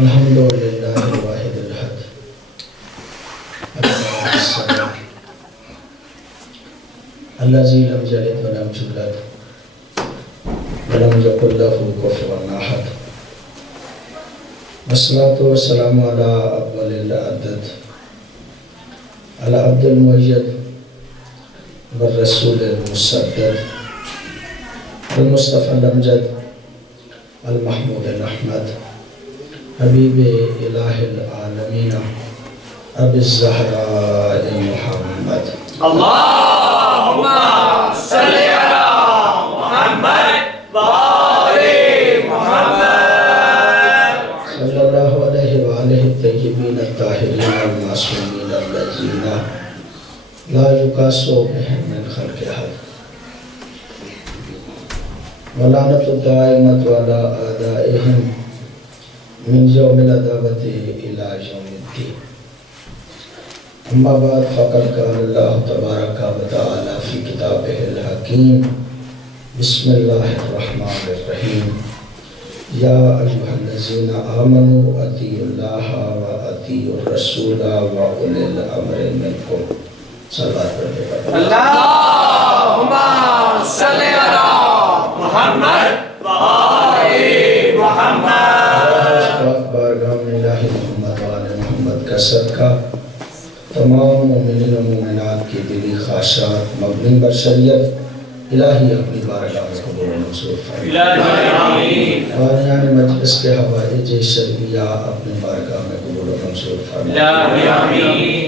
الحمد للہ الواحد الأحد الذي لم يلد ولم يولد ولم يكن له كفوا أحد والصلاة والسلام على أفضل العدد على عبد المؤيد والرسول المسدد المصطفى الأمجد المحمود الأحمد حبیب الہ العالمین ابی الزہراء محمد اللہم صلی علی محمد وآل محمد صلی اللہ علیہ وآلہ الطیبین الطاہرین المعصومین الذین لا یقاسو بہم من خلق احد ولعنۃ الدائمۃ علی اعدائہم من یوم العداوۃ الی یوم الدین اما بعد فقد قال اللہ تبارک و تعالی فی کتابہ الحکیم بسم اللہ الرحمن الرحیم یا ایھا الذین آمنوا اطیعوا اللہ و اطیعوا الرسول و اولی الامر منکم صلوات پڑھیں اللہم صلی علی محمد وآل محمد بارگاہ میں الہی محمد وآل محمد کا صدقہ تمام مومنین و مومنات کی دلی خواہشات مبنی بر شریعت الہی اپنی بارگاہ میں قبول و منظور فرمائے قاریان مجلس کے حوائج شرعیہ اپنی بارگاہ میں قبول و منظور فرمائے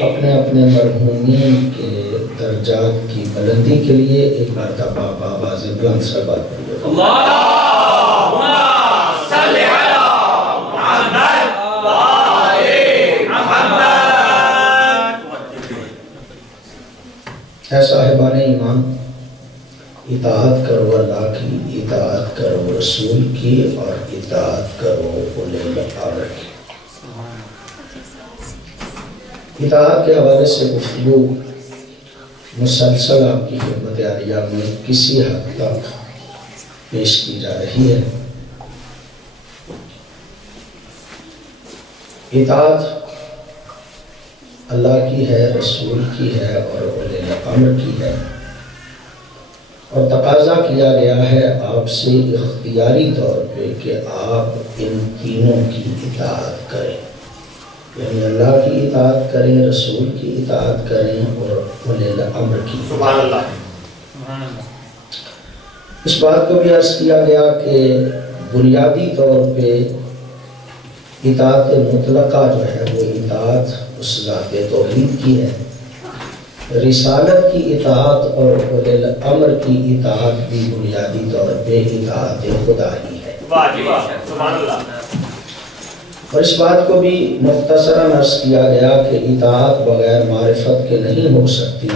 اپنے اپنے مرحومین کے درجات کی بلندی کے لیے ایک مرتبہ بآواز بلند صلوات پڑھیے اللہم صلی علی محمد وآل محمد اے صاحبان ایمان، اطاعت کرو اللہ کی، اطاعت کرو رسول کی، اور اطاعت کرو اولی الامر کی۔ اطاعت کے حوالے سے گفتگو مسلسل آپ کی خدمت عالیہ میں کسی حد تک پیش کی جا رہی ہے۔ اطاعت اللہ کی ہے، رسول کی ہے اور اولی الامر کی ہے، اور تقاضا کیا گیا ہے آپ سے اختیاری طور پہ کہ آپ ان تینوں کی اطاعت کریں، یعنی اللہ کی اطاعت کریں، رسول کی اطاعت کریں اور اولی الامر کی۔ سبحان اللہ۔ اس بات کو بھی عرض کیا گیا کہ بنیادی طور پہ اطاعت مطلقہ جو ہے وہ اطاعت اس ذات توحید کی ہے، رسالت کی اطاعت اور اولی الامر کی اطاعت بھی بنیادی طور پہ اطاعت خدا ہی ہے۔ واہ جی واہ، سبحان اللہ۔ اور اس بات کو بھی مختصراً عرض کیا گیا کہ اطاعت بغیر معرفت کے نہیں ہو سکتی،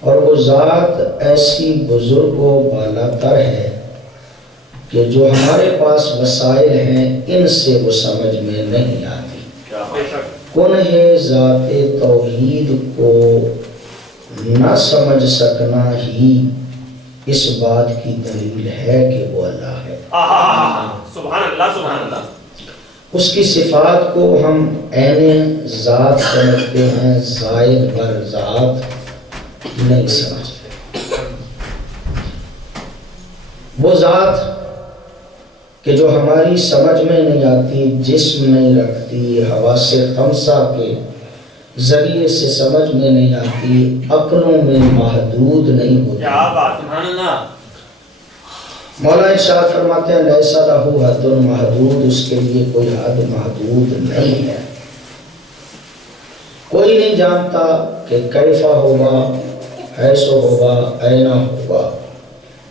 اور وہ ذات ایسی بزرگ و بالاتر ہے کہ جو ہمارے پاس وسائل ہیں ان سے وہ سمجھ میں نہیں آتی۔ کنہ ذات توحید کو نہ سمجھ سکنا ہی اس بات کی دلیل ہے کہ وہ اللہ ہے۔ سبحان اللہ سبحان اللہ۔ اس کی صفات کو ہم عین ذات سمجھتے ہیں، زائد بر ذات نہیں سمجھتے۔ وہ ذات کہ جو ہماری سمجھ میں نہیں آتی، جسم نہیں رکھتی، حواس خمسہ کے ذریعے سے سمجھ میں نہیں آتی، عقلوں میں محدود نہیں ہوتی۔ کیا بات، سبحان اللہ۔ مولا ارشاد فرماتے ہیں لیس لہ حد محدود، اس کے لیے کوئی حد محدود نہیں ہے۔ کوئی نہیں جانتا کہ کیفا ہوگا، ایسو ہوگا، اینا ہوگا،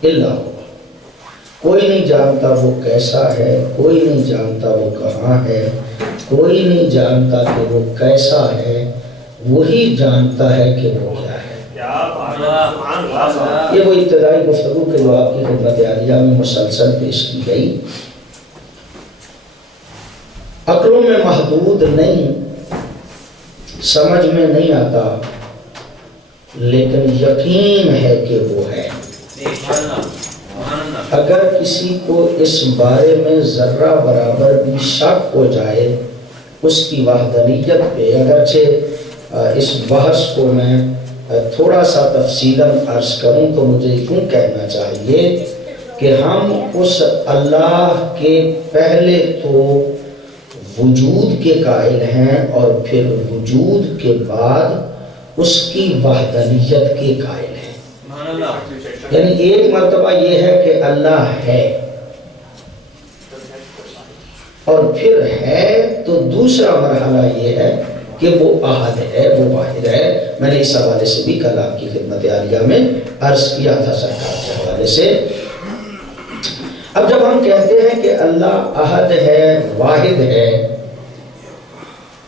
الا ہوگا۔ کوئی نہیں جانتا وہ کیسا ہے، کوئی نہیں جانتا وہ کہاں ہے، کوئی نہیں جانتا کہ وہ کیسا ہے، وہی جانتا ہے کہ وہ کیا ہے۔ یہ وہ ابتدائی گفتگو کے جو آپ کی خدمت عالیہ میں مسلسل پیش کی گئی۔ عقلوں میں محدود نہیں، سمجھ میں نہیں آتا، لیکن یقین ہے کہ وہ ہے۔ اگر کسی کو اس بارے میں ذرہ برابر بھی شک ہو جائے اس کی وحدانیت پہ، اگرچہ اس بحث کو میں تھوڑا سا تفصیلاً عرض کروں تو مجھے یوں کہنا چاہیے کہ ہم اس اللہ کے پہلے تو وجود کے قائل ہیں اور پھر وجود کے بعد اس کی وحدانیت کے قائل ہیں۔ یعنی ایک مرتبہ یہ ہے کہ اللہ ہے، اور پھر ہے تو دوسرا مرحلہ یہ ہے کہ وہ احد ہے، وہ واحد ہے۔ میں نے اس حوالے سے بھی کل آپ کی خدمت عالیہ میں عرض کیا تھا سرکار کے حوالے سے۔ اب جب ہم کہتے ہیں کہ اللہ احد ہے، واحد ہے،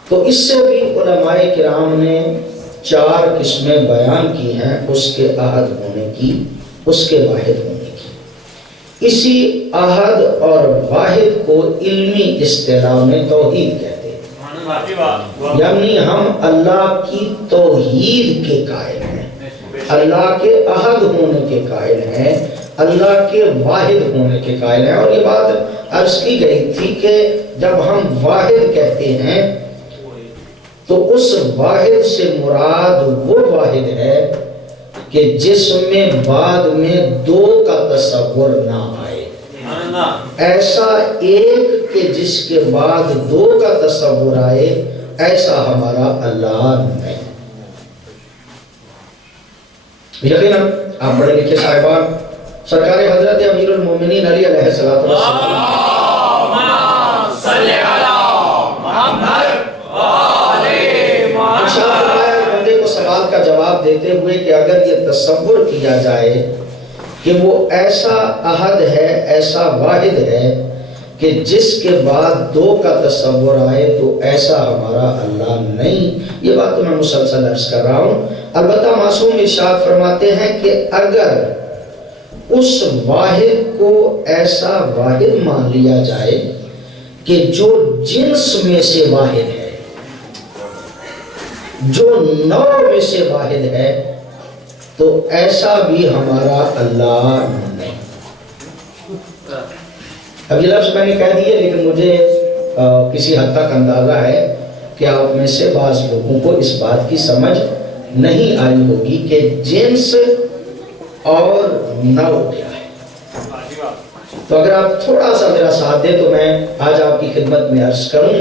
تو اس سے بھی علماء کرام نے 4 قسمیں بیان کی ہیں، اس کے احد ہونے کی، اس کے واحد ہونے کی۔ اسی احد اور واحد کو علمی اصطلاح میں توحید کہتے ہیں، یعنی ہم اللہ کی توحید کے قائل ہیں، اللہ کے احد ہونے کے قائل ہیں، اللہ کے واحد ہونے کے قائل ہیں۔ اور یہ بات عرض کی گئی تھی کہ جب ہم واحد کہتے ہیں تو اس واحد سے مراد وہ واحد ہے کہ جس میں بعد میں 2 کا تصور نہ آئے، ایسا ایک کہ جس کے بعد 2 کا تصور آئے، ایسا ہمارا اللہ نہیں۔ یقیناً آپ پڑھے لکھے صاحبان، سرکار حضرت امیر المومنین علی علیہ السلام بندے کو سوال کا جواب دیتے ہوئے کہ اگر یہ تصور کیا جائے کہ وہ ایسا احد ہے، ایسا واحد ہے کہ جس کے بعد 2 کا تصور آئے تو ایسا ہمارا اللہ نہیں۔ یہ بات تو میں مسلسل عرض کر رہا ہوں۔ البتہ معصوم ارشاد فرماتے ہیں کہ اگر اس واحد کو ایسا واحد مان لیا جائے کہ جو جنس میں سے واحد ہے، جو نوع میں سے واحد ہے، تو ایسا بھی ہمارا اللہ نہیں۔ اب یہ لفظ میں نے کہہ دیے، لیکن مجھے کسی حد تک اندازہ ہے کہ آپ میں سے بعض لوگوں کو اس بات کی سمجھ نہیں آئی ہوگی کہ جنس اور نوع کیا ہے۔ تو اگر آپ تھوڑا سا میرا ساتھ دیں تو میں آج آپ کی خدمت میں عرض کروں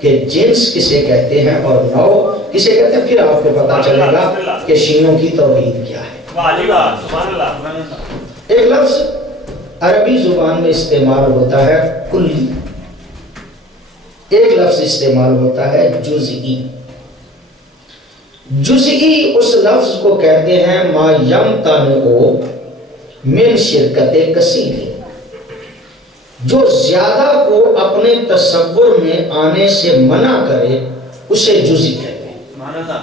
کہ جنس کسے کہتے ہیں اور نوع کسے کہتے ہیں، پھر آپ کو پتا چلے گا کہ شیعوں کی توحید کیا ہے۔ ایک لفظ عربی زبان میں استعمال ہوتا ہے کلی، ایک لفظ استعمال ہوتا ہے جزئی۔ جزئی اس لفظ کو کہتے ہیں ما یمتنع من شرکت کثیر، جو زیادہ کو اپنے تصور میں آنے سے منع کرے اسے جزئی کہتے ہیں،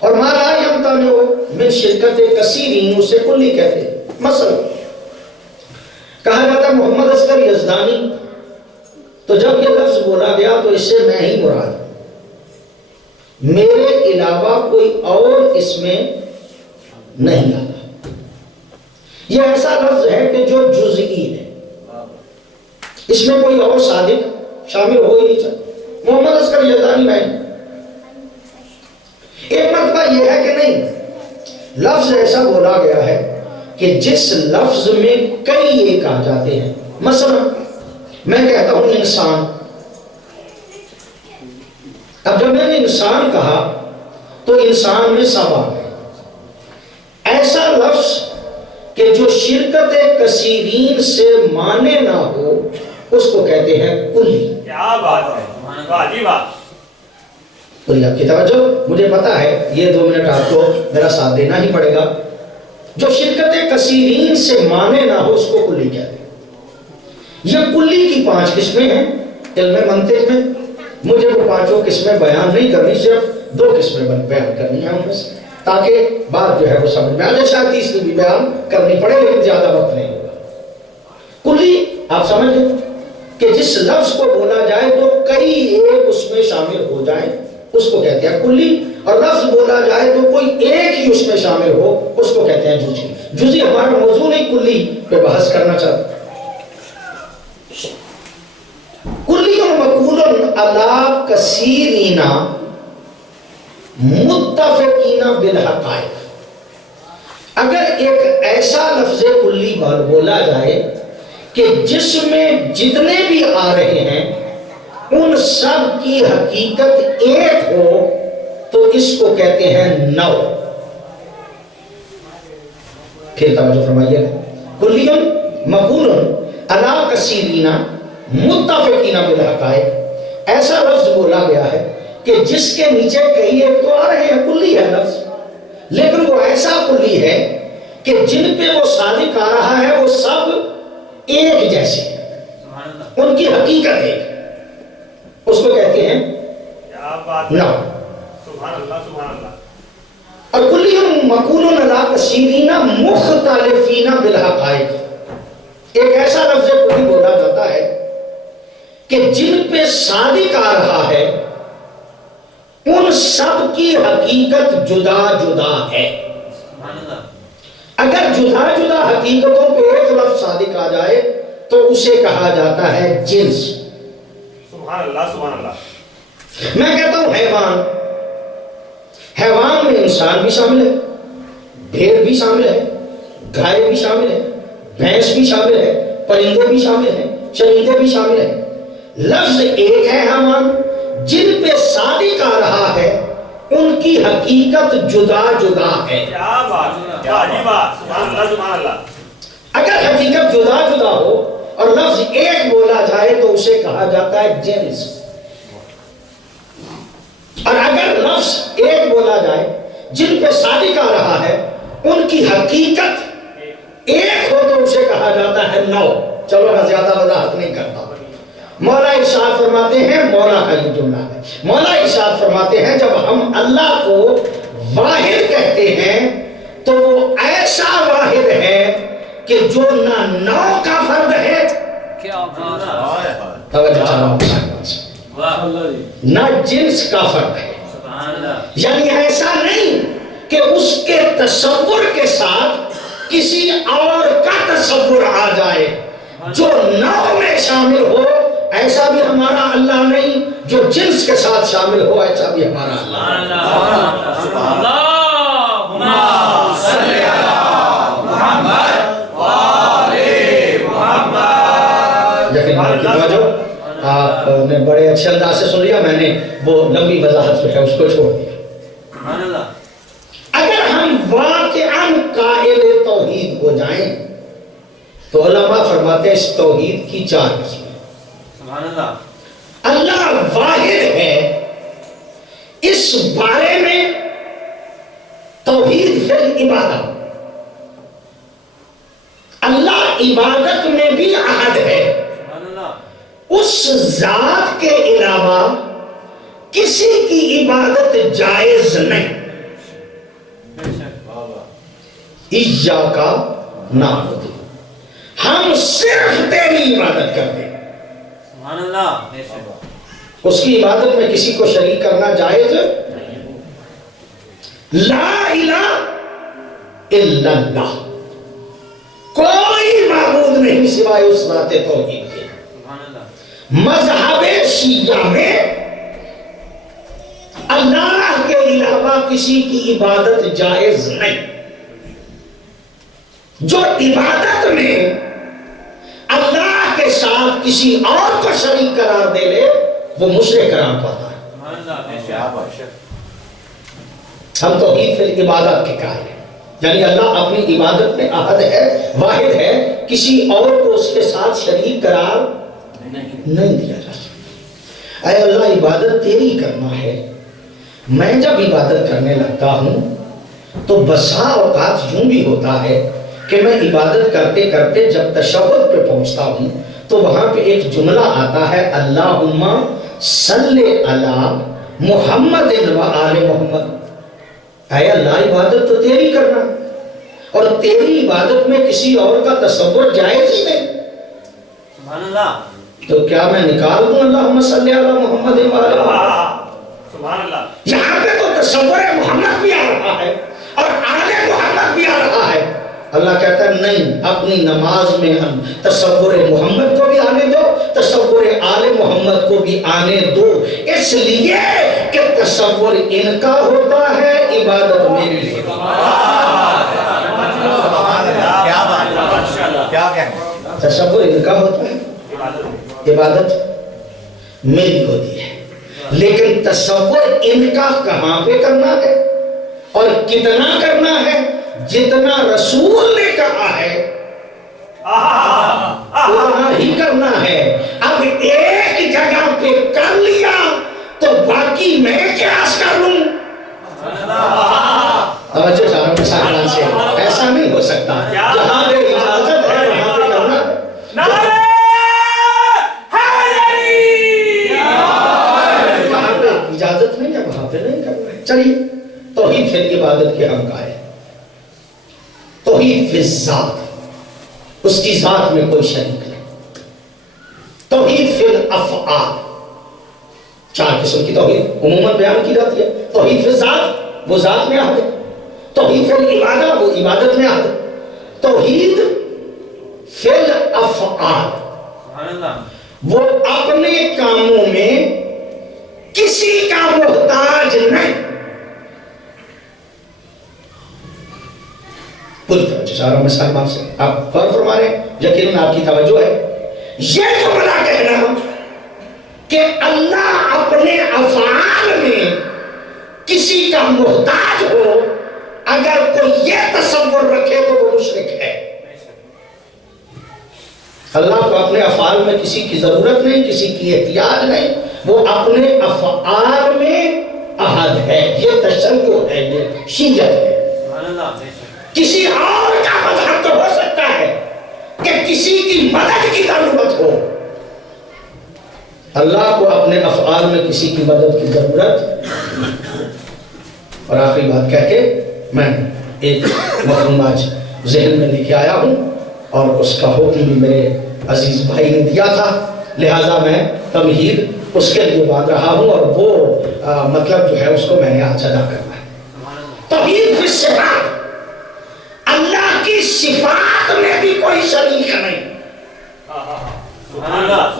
اور ما لا یمتنع من شرکت کثیر اسے کلی کہتے ہیں۔ مثلا کہا جاتا ہے محمد اصغر یزدانی، تو جب یہ لفظ بولا گیا تو اس سے میں ہی مراد ہوں، میرے علاوہ کوئی اور اس میں نہیں آتا۔ یہ ایسا لفظ ہے کہ جو جزئی ہے، اس میں کوئی اور صادق شامل ہو ہی نہیں سکتا، محمد اصغر یزدانی میں۔ ایک مرتبہ یہ ہے کہ نہیں، لفظ ایسا بولا گیا ہے کہ جس لفظ میں کئی ایک آ جاتے ہیں۔ مثلا میں کہتا ہوں انسان، اب جب میں نے انسان کہا تو انسان میں سب آ گئے۔ ایسا لفظ کہ جو شرکت کثیرین سے مانے نہ ہو اس کو کہتے ہیں کلی۔ کیا بات ہے، واہ جی واہ۔ کلی، آپ کی توجہ، مجھے پتا ہے یہ 2 منٹ آپ کو میرا ساتھ دینا ہی پڑے گا۔ جو شرکت کثیرین سے مانے نہ ہو اس کو کلی کہتے ہیں۔ یہ کلی کی 5 قسمیں ہیں علم منطق میں، مجھے وہ 5 قسمیں بیان نہیں کرنی، صرف 2 قسمیں بیان کرنی ہیں ان میں سے، تاکہ بات جو ہے وہ سمجھ میں آ جائے۔ شاید تیسری بھی بیان کرنی پڑے لیکن زیادہ وقت نہیں ہوگا۔ کلی آپ سمجھ گئے کہ جس لفظ کو بولا جائے تو کئی ایک اس میں شامل ہو جائیں، اس کو کہتے ہیں کلی، اور لفظ بولا جائے تو کوئی ایک ہی اس میں شامل ہو اس کو کہتے ہیں جزئی۔ جزئی ہمارا موضوع نہیں، کلی پہ بحث کرنا چاہتا۔ کلی مقول علی کثیرین متفقین بالحقائق، اگر ایک ایسا لفظ کلی بولا جائے کہ جس میں جتنے بھی آ رہے ہیں ان سب کی حقیقت ایک ہو تو اس کو کہتے ہیں نو۔ پھر توجہ فرمائیے، کلیٌ مقول علی کثیرین متفقین بالحقائق، ایسا لفظ بولا گیا ہے کہ جس کے نیچے کئی ایک تو آ رہے ہیں، کلی ہے لفظ، لیکن وہ ایسا کلی ہے کہ جن پہ وہ صادق آ رہا ہے وہ سب ایک جیسے ہیں، ان کی حقیقت ایک، اس کو کہتے ہیں نو۔ سبحان اللہ سبحان اللہ۔ اور کلی مقول علی کثیرین مختلفین بالحقائق، ایک ایسا لفظ کلی بولا جاتا ہے کہ جن پہ صادق آ رہا ہے ان سب کی حقیقت جدا جدا ہے۔ اگر جدا جدا حقیقتوں پہ ایک لفظ صادق آ جائے تو اسے کہا جاتا ہے جنس۔ سبحان اللہ سبحان اللہ۔ میں کہتا ہوں حیوان، حیوان میں انسان بھی شامل ہے، بھیڑ بھی شامل ہے، گائے بھی شامل ہے، بھینس بھی شامل ہے، پرندے بھی شامل ہیں، چرندے بھی شامل ہیں۔ لفظ ایک ہے حیوان، جن پہ صادق آ رہا ہے ان کی حقیقت جدا جدا ہے۔ کیا بات ہے، واہ واہ، سبحان اللہ سبحان اللہ۔ اگر حقیقت جدا جدا ہو اور لفظ ایک بولا جائے تو اسے کہا جاتا ہے جنس، اور اگر لفظ ایک بولا جائے جن پہ صادق آ رہا ہے ان کی حقیقت ایک ہو تو اسے کہا جاتا ہے نو۔ چلو میں زیادہ وضاحت نہیں کرتا۔ مولا ارشاد فرماتے ہیں، مولا کا یہ جملہ ہے، مولا ارشاد فرماتے ہیں جب ہم اللہ کو واحد کہتے ہیں تو وہ ایسا واحد ہے کہ جو نہ نو کا فرد ہے، نہ جنس کا فرد ہے، یعنی ایسا نہیں کہ اس کے تصور کے ساتھ کسی اور کا تصور آ جائے، جو نو میں شامل ہو ایسا بھی ہمارا اللہ نہیں، جو جنس کے ساتھ شامل ہو ایسا بھی ہمارا اللہ۔ آپ نے بڑے اچھے انداز سے سن لیا، میں نے وہ لمبی وضاحت جو ہے اس کو چھوڑ دیا۔ اگر ہم واقعاً قائل توحید ہو جائیں تو علماء فرماتے ہیں اس توحید کی چار قسمیں۔ اللہ واحد ہے، اس بارے میں توحید فی العبادت، اللہ عبادت میں بھی احد ہے، اس ذات کے علاوہ کسی کی عبادت جائز نہیں۔ ایاک نعبد، ہم صرف تیری عبادت کرتے ہیں، اس کی عبادت میں کسی کو شریک کرنا جائز لا الہ الا اللہ، کوئی معبود نہیں سوائے اس ذات توحید کے۔ مذہب شیعہ میں اللہ کے علاوہ کسی کی عبادت جائز نہیں، جو عبادت میں اللہ کے ساتھ کسی اور کو شریک قرار دے لے وہ مشرک قرار پاتا ہے۔ ہم توحید فی العبادت کے قائل ہیں، یعنی اللہ اپنی عبادت میں احد ہے، واحد ہے، کسی اور کو اس کے ساتھ شریک قرار نہیں دیا جا سکتا۔ اے اللہ عبادت تیری کرنا ہے، میں جب عبادت کرنے لگتا ہوں تو بسا اوقات یوں بھی ہوتا ہے کہ میں عبادت کرتے کرتے جب تشہد پہ پہنچتا ہوں تو وہاں پہ ایک جملہ آتا ہے اللہم صلی علی محمد و آل محمد۔ اے اللہ عبادت تو تیری کرنا اور تیری عبادت میں کسی اور کا تصور جائز ہی نہیں، تو کیا میں نکال دوں اللہم صلی علی محمد و آل محمد؟ سبحان اللہ. یہاں پہ تو تصور محمد بھی آ رہا ہے اور آل محمد بھی آ رہا ہے. اللہ کہتا ہے نہیں، اپنی نماز میں ہم تصور محمد کو بھی آنے دو، تصور آل محمد کو بھی آنے دو، اس لیے کہ تصور ان کا ہوتا ہے، عبادت میری لیے. تصور ان کا ہوتا ہے، عبادت میری ہوتی ہے. لیکن تصور ان کا کہاں پہ کرنا ہے اور کتنا کرنا ہے؟ جتنا رسول نے کہا ہے اتنا ہی کرنا ہے. اب ایک جگہ پہ کر لیا تو باقی میں قیاس کر لوں. توجہ سارا مسائل سے ایسا نہیں ہو سکتا. جہاں پہ اجازت ہے وہاں پہ کرنا. جہاں پہ اجازت نہیں ہے وہاں پہ نہیں کرنا ہے. چلیے توحید فی عبادت کے ہم قائل. توحید فی ذات، اس کی ذات میں کوئی شریک نہیں. توحید فی الافعال، 4 قسم کی توحید عموماً بیان کی جاتی ہے. توحید فی ذات، وہ ذات میں احد ہے. توحید فی العبادہ، وہ عبادت میں احد ہے. توحید فی الافعال، وہ اپنے کاموں میں کسی کا محتاج نہیں. پوری طرح سارا مسائل آپ سے آپ غور فرما رہے ہیں، یقیناً آپ کی توجہ ہے. یہ جملہ کہنا کہ اللہ اپنے افعال میں کسی کا محتاج ہو، اگر کوئی یہ تصور رکھے تو وہ مشرک ہے. اللہ کو اپنے افعال میں کسی کی ضرورت نہیں، کسی کی احتیاج نہیں. وہ اپنے افعال میں احد ہے. یہ تشیع ہے، یہ شیعت ہے. کسی اور کا مذہب تو ہو سکتا ہے کہ کسی کی مدد کی ضرورت ہو. اللہ کو اپنے افعال میں کسی کی مدد کی ضرورت. اور آخری بات کہہ کے میں ایک مفہوم آج ذہن میں لے کے آیا ہوں اور اس کا حکم بھی میرے عزیز بھائی نے دیا تھا، لہٰذا میں تمہید اس کے لیے باندھ رہا ہوں اور وہ مطلب جو ہے اس کو میں نے آج ادا کرنا ہے. توحید فی الصفات، اللہ کی صفات میں بھی کوئی شریک نہیں.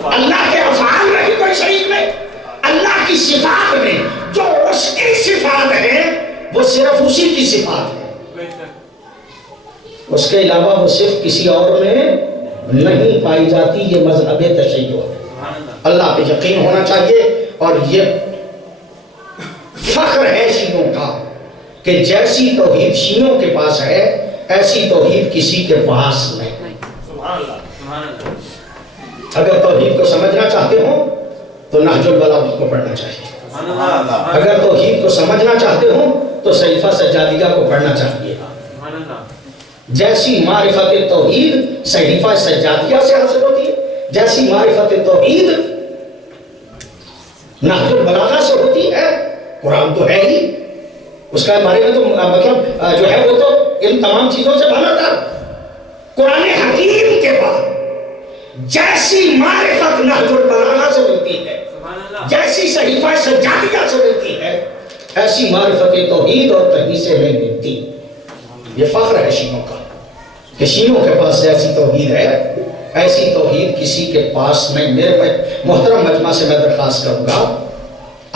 اللہ کے افعال میں بھی کوئی شریک نہیں. اللہ کی صفات میں جو اس کی صفات ہے وہ صرف اسی کی صفات ہے، اس کے علاوہ وہ صرف کسی اور میں نہیں پائی جاتی. یہ مذہب تشیع ہے. اللہ پہ یقین ہونا چاہیے. اور یہ فخر ہے شیعوں کا کہ جیسی توحید شیعوں کے پاس ہے ایسی توحید کسی کے پاس نہیں. اگر توحید کو سمجھنا چاہتے ہو تو نہج البلاغہ کو پڑھنا چاہیے. اگر توحید کو سمجھنا چاہتے ہو تو صحیفہ سجادیہ کو پڑھنا چاہیے. جیسی معرفت توحید صحیفہ سجادیہ سے حاصل ہوتی ہے، جیسی معرفت توحید نہج البلاغہ سے ہوتی ہے. قرآن تو ہے ہی، اس کا بارے میں تو مطلب جو ہے وہ تو ان تمام چیزوں سے بنا تھا. قرآن حکیم کے بعد جیسی معرفت نہج البلاغہ سے ملتی ہے، جیسی صحیفہ سجادیہ سے ملتی ہے، ایسی معرفت توحید اور کہیں سے نہیں ملتی. یہ فخر ہے شیعوں کا کہ شیعوں کے پاس ایسی توحید ہے، ایسی توحید کسی کے پاس نہیں. میرے محترم مجمع سے میں درخواست کروں گا،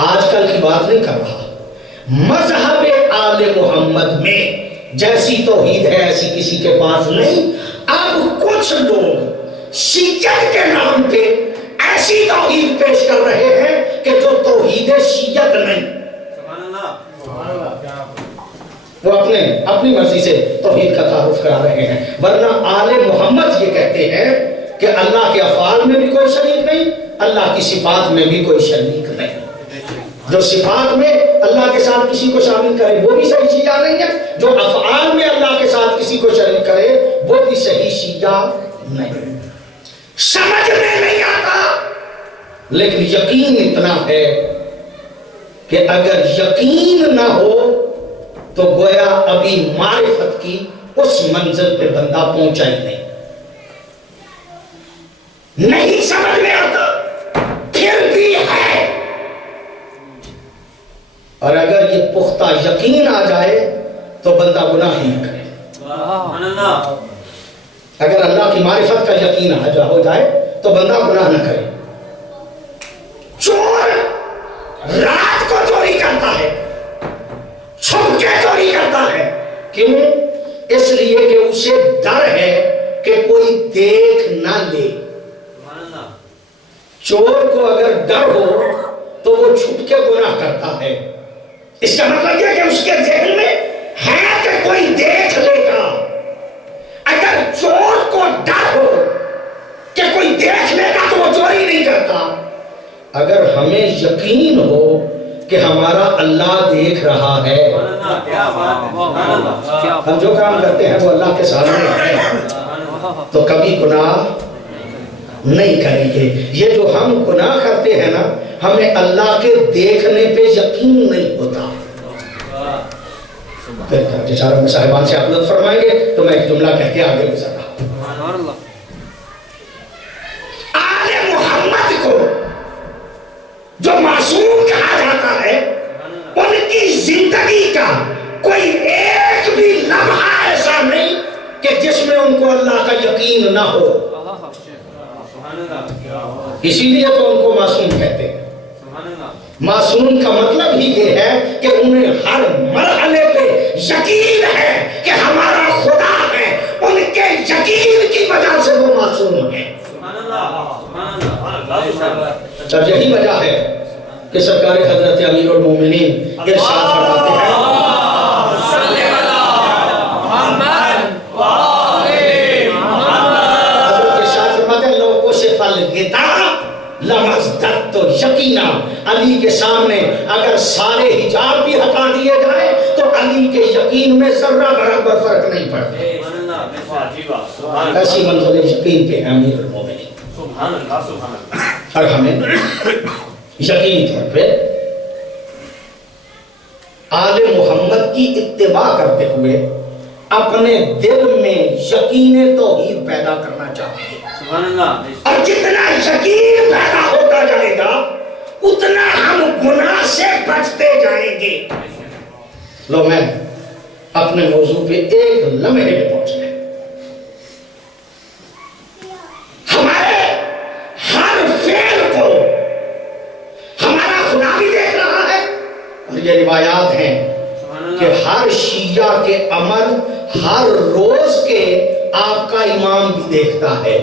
آج کل کی بات نہیں کر رہا، مذہب آل محمد میں جیسی توحید ہے ایسی کسی کے پاس نہیں. اب کچھ لوگ شیعت کے نام پہ ایسی توحید پیش کر رہے ہیں کہ جو توحید شیعت نہیں. وہ اپنی مرضی سے توحید کا تعارف کرا رہے ہیں. ورنہ آل محمد یہ کہتے ہیں کہ اللہ کے افعال میں بھی کوئی شریک نہیں، اللہ کی صفات میں بھی کوئی شریک نہیں. جو صفات میں اللہ کے ساتھ کسی کو شامل کرے وہ بھی صحیح شیعہ نہیں ہے، جو افعال میں اللہ کے ساتھ کسی کو شریک کرے وہ بھی صحیح شیعہ نہیں. سمجھ میں نہیں آتا، لیکن یقین اتنا ہے کہ اگر یقین نہ ہو تو گویا ابھی معرفت کی اس منزل پہ بندہ پہنچا ہی نہیں. نہیں سمجھ میں آتا پھر بھی ہے. اور اگر یہ پختہ یقین آ جائے تو بندہ گناہ ہی نہ کرے. اگر اللہ کی معرفت کا یقین ہو جائے تو بندہ گناہ نہ کرے. چور رات کو چوری کرتا ہے, چھپ کے چوری کرتا ہے. کیوں؟ اس لیے کہ اسے ڈر ہے کہ کوئی دیکھ نہ لے. چور کو اگر ڈر ہو تو وہ چھپ کے گناہ کرتا ہے. اس کا مطلب یہ کہ اس کے ذہن میں ہے کہ کوئی دیکھ لے گا. اگر چور کو ڈر ہو کہ کوئی دیکھ لے گا تو وہ چوری نہیں کرتا. اگر ہمیں یقین ہو کہ ہمارا اللہ دیکھ رہا ہے, ہم جو کام کرتے ہیں وہ اللہ کے سامنے ہے, تو کبھی گناہ نہیں کریں گے. یہ جو ہم گناہ کرتے ہیں نا, ہمیں اللہ کے دیکھنے پہ یقین نہیں ہوتا. جسارہ میں صاحبان سے آپ لطف فرمائیں گے تو میں ایک جملہ کہہ کے آگے گزر رہا. آل محمد کو جو معصوم کہا جاتا ہے, ان کی زندگی کا کوئی ایک بھی لمحہ ایسا نہیں کہ جس میں ان کو اللہ کا یقین نہ ہو. اسی لیے تو ان کو معصوم کہتے ہیں. معصوم کا مطلب ہی یہ ہے کہ انہیں ہر مرحلے پہ یقین ہے کہ ہمارا خدا ہے. ان کے یقین کی وجہ سے وہ معصوم ہیں. اور یہی وجہ ہے کہ سرکار حضرت امیر المومنین ارشاد فرماتے ہیں, حضرت ارشاد فرماتے ہیں, لوگوں سے پھل گتا لمزدت تو یقینا. علی کے سامنے اگر سارے حجاب بھی ہٹا دیے جائیں تو علی کے یقین میں ذرہ برابر فرق نہیں پڑتے. ایسی منزل یقین پہ ہے امیر المومنین. اور ہمیں یقینی طور پہ آل محمد کی اتباع کرتے ہوئے اپنے دل میں یقین توحید پیدا کرنا چاہیے. اور جتنا یقین پیدا ہوتا جائے گا اتنا ہم گناہ سے بچتے جائیں گے. لو میں اپنے موضوع پہ ایک لمحے میں پہنچ گئے. ہمارے ہر فعل کو ہمارا خدا بھی دیکھ رہا ہے. اور یہ روایات ہیں کہ ہر شیعہ کے عمل ہر روز کے آپ کا امام بھی دیکھتا ہے.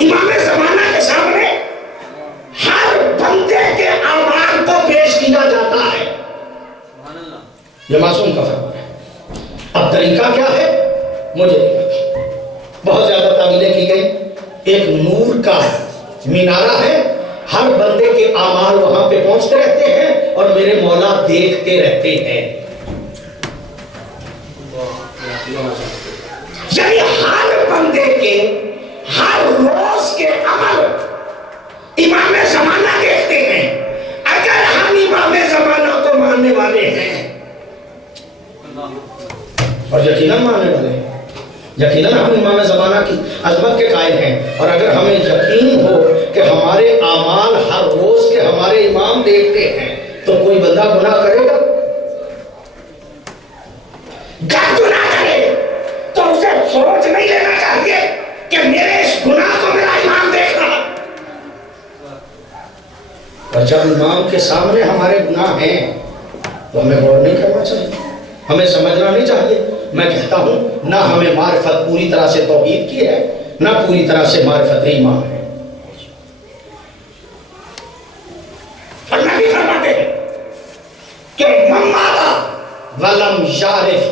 امام زمانہ کے سامنے ہر بندے کے اعمال کو پیش کیا جاتا ہے. یہ معصوم کا فرمان ہے. اب طریقہ کیا ہے مجھے نہیں پتا. بہت زیادہ تعویلیں کی گئی. ایک نور کا مینارہ ہے, ہر بندے کے اعمال وہاں پہ پہنچتے رہتے ہیں اور میرے مولا دیکھتے رہتے ہیں. یعنی ہر بندے کے ہر روز کے عمل امام زمانہ دیکھتے ہیں. اگر ہم امام زمانہ کو ماننے والے ہیں اور یقیناً ماننے والے ہیں, یقیناً ہم امام زمانہ کی عظمت کے قائل ہیں, اور اگر ہمیں یقین ہو کہ ہمارے اعمال ہر روز کے ہمارے امام دیکھتے ہیں تو کوئی بندہ گناہ کرے گا؟ گر گناہ کرے تو اسے سوچ نہیں لینا چاہیے کہ میرے اس گناہ کو میرا امام دیکھ رہا. اور جب امام کے سامنے ہمارے گناہ ہیں تو ہمیں غور نہیں کرنا چاہیے, ہمیں سمجھنا نہیں چاہیے. میں کہتا ہوں نہ ہمیں معرفت پوری طرح سے توحید کی ہے, نہ پوری طرح سے معرفت ایمان ہے. اور نبی فرماتے ہیں کہ من مات ولم یعرف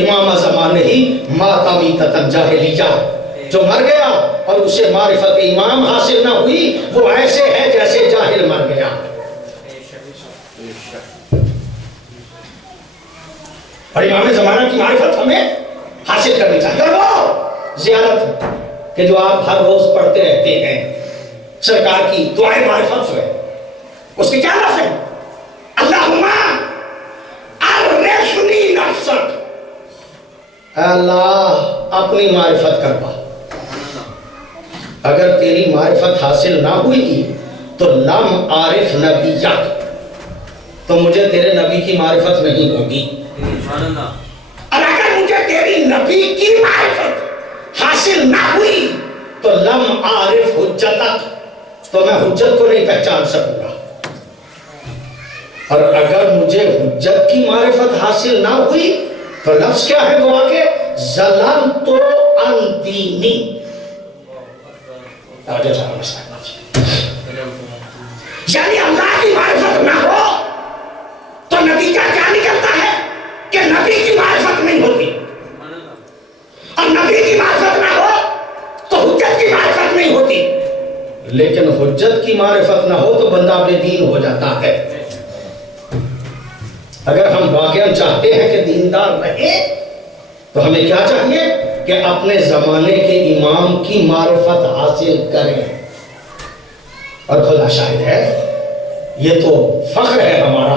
امام زمانہ ہی مات میتۃ جاہلیہ. جو مر گیا اور اسے معرفت امام حاصل نہ ہوئی وہ ایسے ہے جیسے جاہل مر گیا. اور امام زمانہ کی معرفت ہمیں حاصل کرنی چاہیے. اور وہ زیارت کہ جو آپ ہر روز پڑھتے رہتے ہیں, سرکار کی دعائے معرفت جو ہے اس کی کیا لفظ ہے؟ اللہم عرفنی نفسک. اے اللہ اپنی معرفت کروا. اگر تیری معرفت حاصل نہ ہوئی تو لم عارف نبیک، تو مجھے تیرے نبی کی معرفت نہیں ہوگی۔ اور اگر مجھے تیری نبی کی معرفت حاصل نہ ہوئی تو لم عارف حجتک، تو میں حجت کو نہیں پہچان سکوں گا۔ اور اگر مجھے حجت کی معرفت حاصل نہ ہوئی تو لفظ کیا ہے دعا کے؟ ظلمت عن دینی۔ یعنی اللہ کی معرفت نہ ہو تو نتیجہ کیا نکلتا ہے کہ نبی کی معرفت نہیں ہوتی، اور نبی کی معرفت نہ ہو تو حجت کی معرفت نہیں ہوتی۔ لیکن حجت کی معرفت نہ ہو تو بندہ بے دین ہو جاتا ہے۔ اگر ہم واقعاً چاہتے ہیں کہ دیندار رہے تو ہمیں کیا چاہیے کہ اپنے زمانے کے امام کی معرفت حاصل کریں۔ اور خدا شاہد ہے، یہ تو فخر ہے ہمارا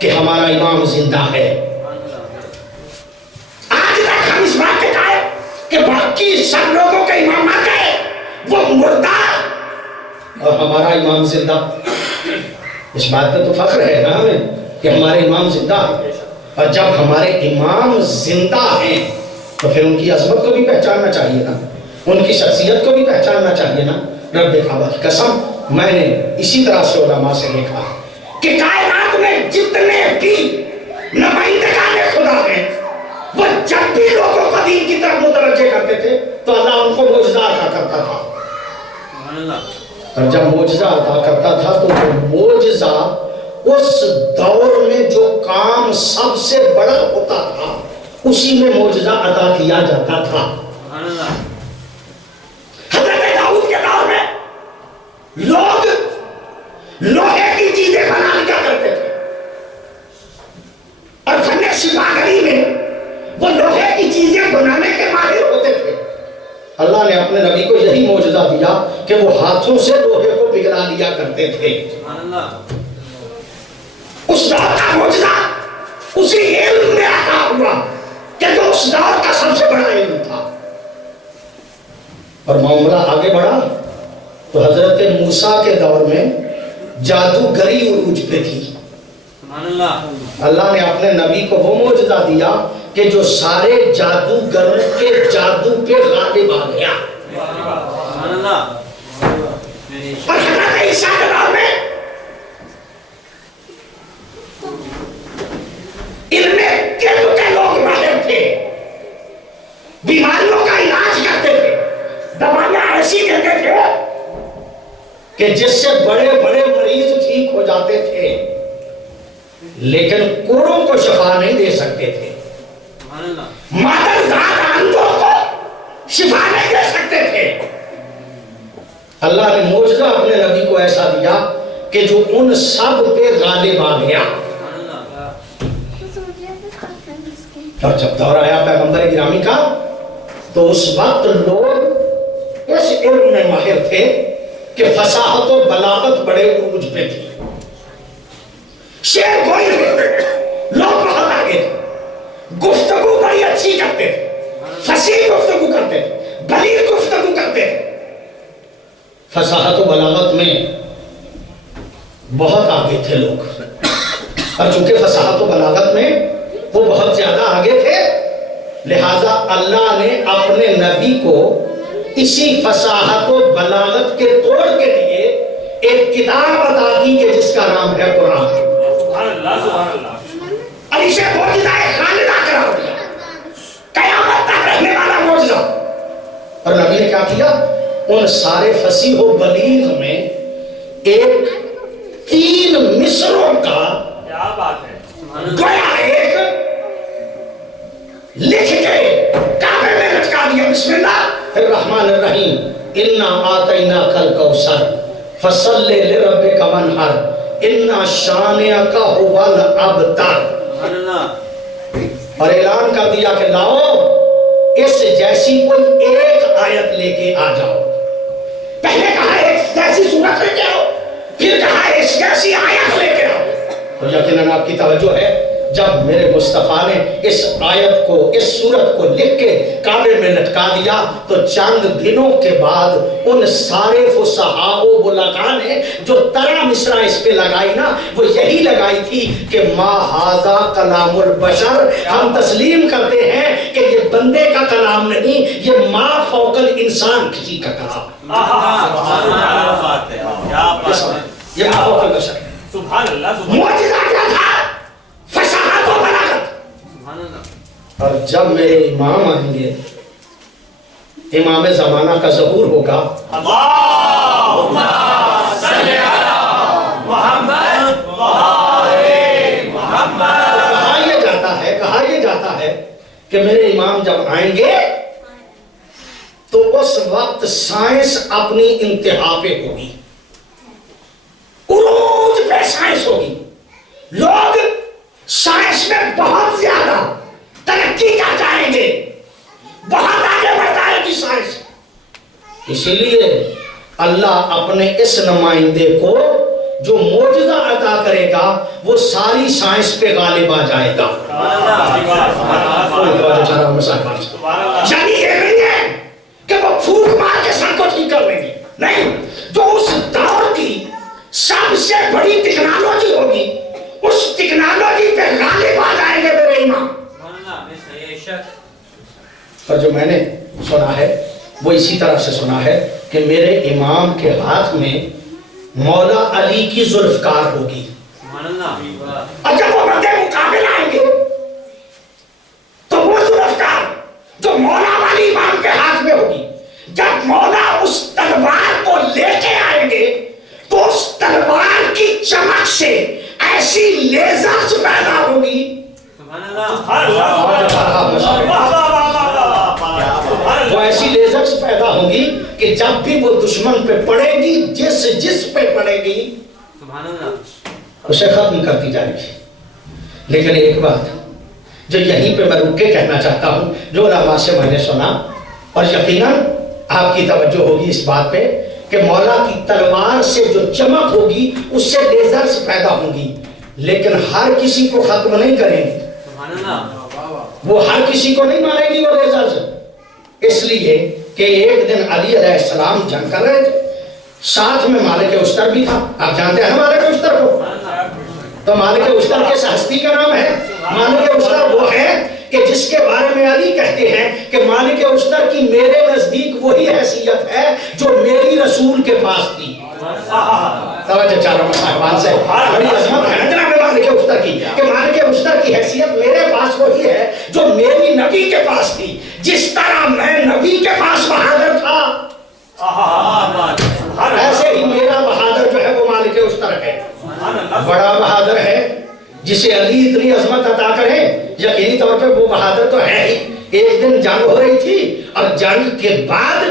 کہ ہمارا امام زندہ ہے۔ آج تک ہم اس بات کے قائل کہ باقی سب لوگوں کے امام مر گئے، وہ مردہ، اور ہمارا امام زندہ۔ اس بات پہ تو فخر ہے نا ہمیں کہ ہمارے امام زندہ ہیں۔ اور جب ہمارے امام زندہ ہیں تو پھر ان کی عظمت کو بھی پہچاننا چاہیے نا، ان کی شخصیت کو بھی پہچاننا چاہیے نا۔ رب کعبہ کی قسم، میں نے اسی طرح سے علماء سے دیکھا کہ کائنات میں جتنے بھی نمائندگان خدا ہیں، وہ جب بھی لوگوں کو دین کی طرف متوجہ کرتے تھے تو اللہ ان کو معجزہ عطا کرتا تھا۔ اور جب معجزہ عطا کرتا تھا تو وہ معجزہ اس دور میں جو کام سب سے بڑا ہوتا تھا اسی میں معجزہ عطا کیا جاتا تھا۔ حضرت داؤد کے دور میں لوگ لوہے کی چیزیں بنا لیا کرتے تھے، اور فن شفاگری میں وہ لوہے کی چیزیں بنانے کے ماہر ہوتے تھے۔ اللہ نے اپنے نبی کو یہی معجزہ دیا کہ وہ ہاتھوں سے لوہے کو پگھلا لیا کرتے تھے۔ اس دور کا معجزہ اسی علم میں عطا ہوا کہ جو اس دور کا سب سے بڑا علم تھا۔ اور معاملہ آگے بڑھا تو حضرت موسیٰ کے دور میں جادوگری عروج پہ تھی۔ اللہ نے اپنے نبی کو وہ معجزہ دیا کہ جو سارے جادوگروں کے جادو پہ غالب آ گیا۔ اور حضرت عیسیٰ کے دور میں علم طب کے لوگ ماہر تھے، بیماریوں کا علاج کرتے تھے، دوائیاں ایسی دیتے تھے کہ جس سے بڑے بڑے مریض ٹھیک ہو جاتے تھے، لیکن کوڑوں کو شفا نہیں دے سکتے تھے، مادر ذات اندھوں کو شفا نہیں دے سکتے تھے۔ اللہ نے معجزہ اپنے نبی کو ایسا دیا کہ جو ان سب پہ غالب آ گیا۔ اور جب دور آیا پیغمبر گرامی کا تو اس وقت لوگ اس علم میں ماہر تھے کہ فصاحت و بلاغت بڑے عروج پہ تھی، شعر گوئی لوگ بہت آگے تھے، گفتگو بڑی اچھی کرتے تھے، فصیح گفتگو کرتے تھے، بلیغ گفتگو کرتے تھے، فصاحت و بلاغت میں بہت آگے تھے لوگ۔ اور چونکہ فصاحت و بلاغت میں وہ بہت زیادہ آگے تھے، لہٰذا اللہ نے اپنے نبی کو اسی فصاحت و بلاغت کے توڑ کے لیے ایک کتاب عطا کی کہ جس کا نام ہے قرآن۔ سبحان اللہ سبحان اللہ۔ اور اسے معجزہ خالدہ قرار دیا، قیامت تک رہنے والا معجزہ۔ اور نبی نے کیا کیا؟ ان سارے فصیح و بلیغ میں ایک 3 مصروں کا کیا بات ہے، گویا ایک لکھ کے کعبے میں لٹکا دیا۔ بسم اللہ الرحمن الرحیم، انا آتیناک الکوثر فصلی لربک وانحر انا شانئک ھو الابتر۔ اور اعلان کر دیا کہ لاؤ اس جیسی کوئی ایک آیت لے کے آ جاؤ۔ پہلے کہا ایک جیسی سورت لے کے آؤ، پھر کہا اس جیسی آیت لے کے آؤ۔ تو یقیناً آپ کی توجہ ہے جب میرے مصطفیٰ نے اس آیت کو اس صورت کو لکھ کے کعبے میں لٹکا دیا تو چند دنوں کے بعد ان سارے فصحاء و بلغاء نے جو ترا مصرع اس پہ لگائی نا وہ یہی لگائی تھی کہ ما ھذا کلام البشر، ہم تسلیم کرتے ہیں کہ یہ بندے کا کلام نہیں، یہ ما فوق الانسان کسی کا کلام، یہ ما فوق البشر۔ سبحان اللہ، معجزہ کیا تھا؟ فصاحت و بلاغت۔ اور جب میرے امام آئیں گے، امام زمانہ کا ظہور ہوگا، اللہم صلی علی محمد وآل محمد۔ کہا یہ جاتا ہے کہ میرے امام جب آئیں گے تو اس وقت سائنس اپنی انتہا پہ ہوگی، عروج پہ سائنس ہوگی، لوگ سائنس میں بہت زیادہ ترقی کر جائیں گے، بہت آگے بڑھ جائے گی سائنس۔ اسی لیے اللہ اپنے اس نمائندے کو جو معجزہ عطا کرے گا وہ ساری سائنس پہ غالب آ جائے گا۔ یعنی یہ نہیں ہے کہ وہ پھوک مار کے سر کو ٹھیک کر لیں گے، نہیں، جو اس دور کی سب سے بڑی ٹیکنالوجی ہوگی اس ٹیکنالوجی پہ غالب آ جائیں گے میرے امام۔ اور جو میں نے سنا ہے وہ اسی طرح سے سنا ہے کہ میرے امام کے ہاتھ میں مولا علی کی ذوالفقار ہوگی، اور جب وہ مدے مقابل آئیں گے تو وہ ذوالفقار جو مولا والی امام کے ہاتھ میں ہوگی، جب مولا اس تلوار کو لے کے آئیں گے تو اس تلوار کی چمک سے ایسی لیزرز پیدا ہوگی، وہ ایسی لیزرز پیدا ہوگی کہ جب بھی وہ دشمن پہ پڑے گی، جس پہ پڑے گی اسے ختم کرتی جائے گی۔ لیکن ایک بات جو یہیں پہ میں رک کے کہنا چاہتا ہوں، جو علماء سے میں نے سنا، اور یقیناً آپ کی توجہ ہوگی اس بات پہ کہ مولا کی تلوار سے جو چمک ہوگی اس سے لیزرز پیدا ہوں گی، لیکن ہر کسی کو ختم نہیں کریں گی، وہ ہر کسی کو نہیں مارے گی وہ لیزرز، اس لیے کہ ایک دن علی علیہ السلام جنگ کر رہے تھے، ساتھ میں مالک اشتر بھی تھا۔ آپ جانتے ہیں مالک اشتر کو؟ تو مالک اشتر کس ہستی کا نام ہے؟ مالک اشتر وہ ہے کہ جس کے بارے میں علی کہتے ہیں کہ مالک اشتر کی میرے نزدیک وہی حیثیت ہے جو میری رسول کے پاس تھی۔ توجہ چاروں صاحبان سے بڑی عظمت ہے جناب مالک اشتر کی کہ مالک اشتر کی حیثیت میرے پاس وہی ہے جو میری نبی کے پاس تھی، جس طرح میں نبی کے پاس بہادر تھا ایسے ہی میرا بہادر جو ہے وہ مالک اشتر ہے، بڑا بہادر ہے جسے علی اتنی عظمت عطا کرے، یقینی طور پہ وہ بہادر تو ہے ہی۔ ایک دن جنگ ہو رہی تھی اور جنگ کے بعد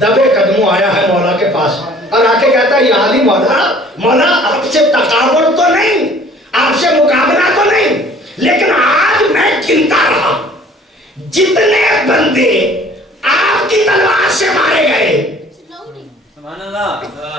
دبے قدموں آیا ہے مولا کے پاس اور آ کے کہتا ہے یا علی مولا آپ سے تقابل تو نہیں، آپ سے مقابلہ تو نہیں، لیکن آج میں گنتا رہا جتنے بندے آپ کی تلوار سے مارے گئے۔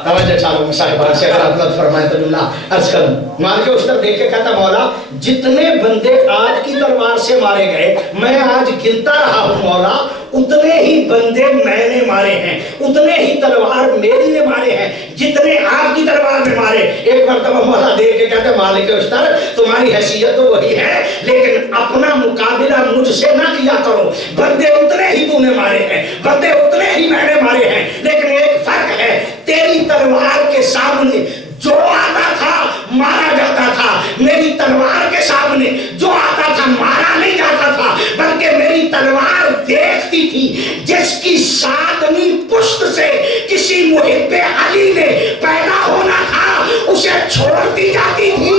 توجہ چالو صاحبان سے اگر آپ لطف فرمائیں تو اللہ عرض کروں، مالک اشتر دیکھ کے کہتا مولا جتنے بندے آج کی تلوار سے مارے گئے میں آج گنتا رہا ہوں مولا، اتنے ہی بندے میں نے مارے ہیں، اتنے ہی تلوار میری نے مارے ہیں جتنے آپ کی تلوار میں مارے۔ ایک مرتبہ مولا دیکھ کے کہتا مالک اشتر تمہاری حیثیت تو وہی ہے لیکن اپنا مقابلہ مجھ سے نہ کیا کرو، بندے اتنے ہی تو نے مارے ہیں، بندے اتنے ہی میں نے مارے ہیں، لیکن ایک فرق ہے، تیری تلوار کے سامنے جو آتا تھا مارا جاتا تھا، میری تلوار کے سامنے جو آتا تھا مارا نہیں جاتا تھا، بلکہ میری تلوار دیکھتی تھی جس کی ساتویں پشت سے کسی محب علی نے پیدا ہونا تھا اسے چھوڑ دی جاتی تھی۔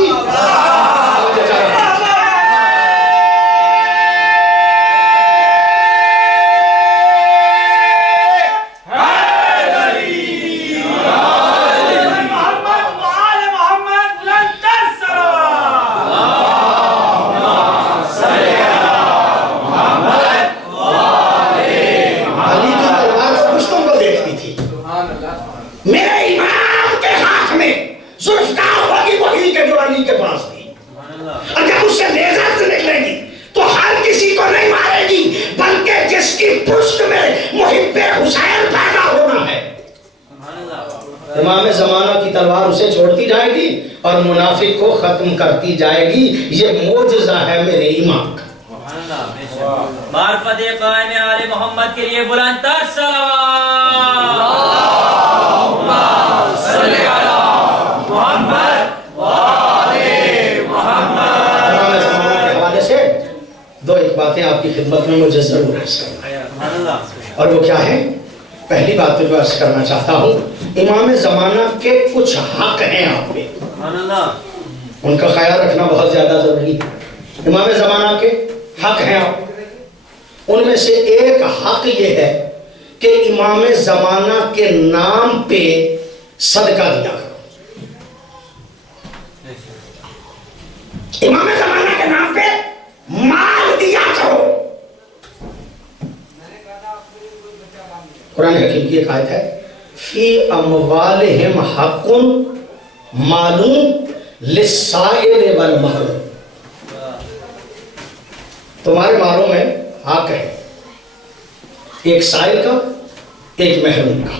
میرے امام کے ہاتھ میں ذوالفقار ہوگی وہی کہ جو علی امام زمانہ کی تلوار اسے چھوڑتی جائے گی اور منافق کو ختم کرتی جائے گی. یہ معجزہ ہے میرے ایمان کا. معرفت قائم آل محمد کے لیے بلند تر صلوات. اللہم صلی علی محمد وآل محمد. امام زمانہ کے حوالے سے دو ایک باتیں آپ کی خدمت میں مجھے ضرور عرض کرنا ہے. اور وہ کیا ہے؟ پہلی بات جو عرض کرنا چاہتا ہوں، امام زمانہ کے کچھ حق ہیں آپ پہ، ان کا خیال رکھنا بہت زیادہ ضروری ہے. امام زمانہ کے حق ہیں آپ، ان میں سے ایک حق یہ ہے کہ امام زمانہ کے نام پہ صدقہ دیا کرو. امام زمانہ کے نام پہ مال دیا کرو. قرآن حکیم کی ایک آیت ہے، فی اموالہم حق معلوم للسائل والمحروم. تمہارے مالوں میں حق ہے، ایک سائل کا ایک محروم کا.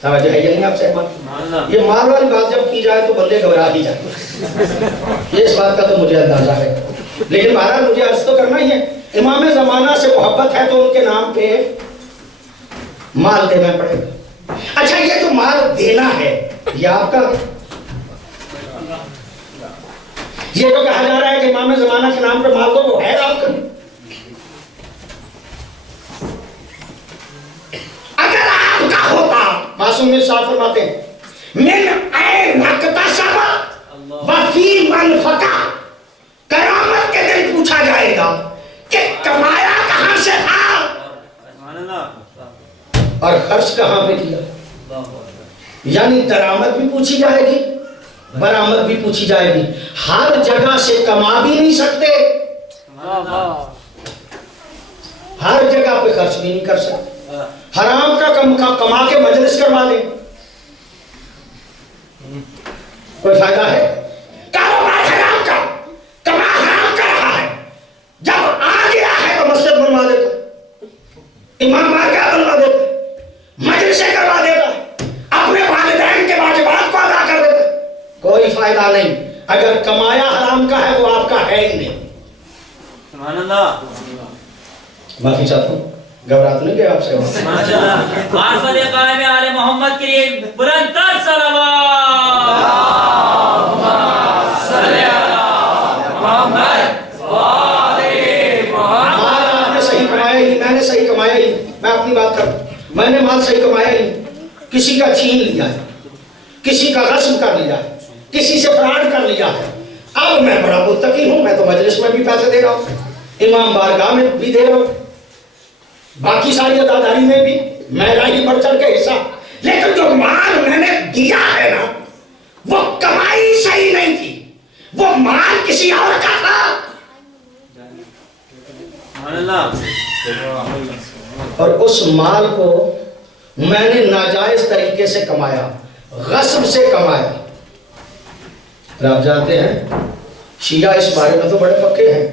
توجہ ہے یا نہیں آپ سے بات؟ یہ مال والی بات جب کی جائے تو بندے گھبرا ہی جاتے ہیں. یہ اس بات کا تو مجھے اندازہ ہے، لیکن بہرحال مجھے عرض تو کرنا ہی ہے. امام زمانہ سے محبت ہے تو ان کے نام پہ مال دینا پڑے گا. اچھا یہ جو مال دینا ہے یہ آپ کا، یہ جو کہا جا رہا ہے کہ امام زمانہ کے نام پہ مال دو، وہ ہے آپ کا. اگر آپ کا ہوتا، معصوم ارشاد فرماتے ہیں، من این اکتسب وفی منفقہ، قیامت کے دن پوچھا جائے گا کہ کمایا کہاں سے تھا اور خرچ کہاں پہ کیا. یعنی درآمد بھی پوچھی جائے گی، برآمد بھی پوچھی جائے گی. ہر جگہ سے کما بھی نہیں سکتے، ہر جگہ پہ خرچ بھی نہیں کر سکتے. حرام کا کما کے مجلس کروا دیں، کوئی فائدہ ہے؟ کاروبار حرام کا، کما حرام کر رہا ہے، جب آ گیا ہے تو مسجد بنوا دیتا، امام بارگاہ بنوا دیتا، مجلسیں کروا دیتا، اپنے والدین کے واجبات کو ادا کر دیتا. کوئی فائدہ نہیں. اگر کمایا حرام کا ہے وہ آپ کا ہے ہی نہیں. سبحان اللہ. معافی چاہتا ہوں، گھبرا تو نہیں گیا آپ سے؟ معرفت قائم آل محمد کے لیے بلند تر صلوات. اللہم صلی علی محمد وآل محمد. آپ نے صحیح کمایا ہی، میں نے صحیح کمایا ہی. میں اپنی بات کروں، میں نے مال صحیح کمایا ہی. کسی کا چھین لیا ہے، کسی کا غصب کر لیا ہے، کسی سے فراڈ کر لیا ہے. اب میں بڑا متقی ہوں، میں تو مجلس میں بھی پیسے دے رہا ہوں، امام بارگاہ میں بھی دے رہا ہوں، باقی ساری عطاداری میں بھی میرا ہی بڑھ چڑھ کے حصہ. لیکن جو مال میں نے دیا ہے نا، وہ کمائی صحیح نہیں تھی، وہ مال کسی اور کا تھا. سبحان اللہ. اور اس مال کو میں نے ناجائز طریقے سے کمایا، غصب سے کمایا. اور آپ جانتے ہیں شیعہ اس بارے میں تو بڑے پکے ہیں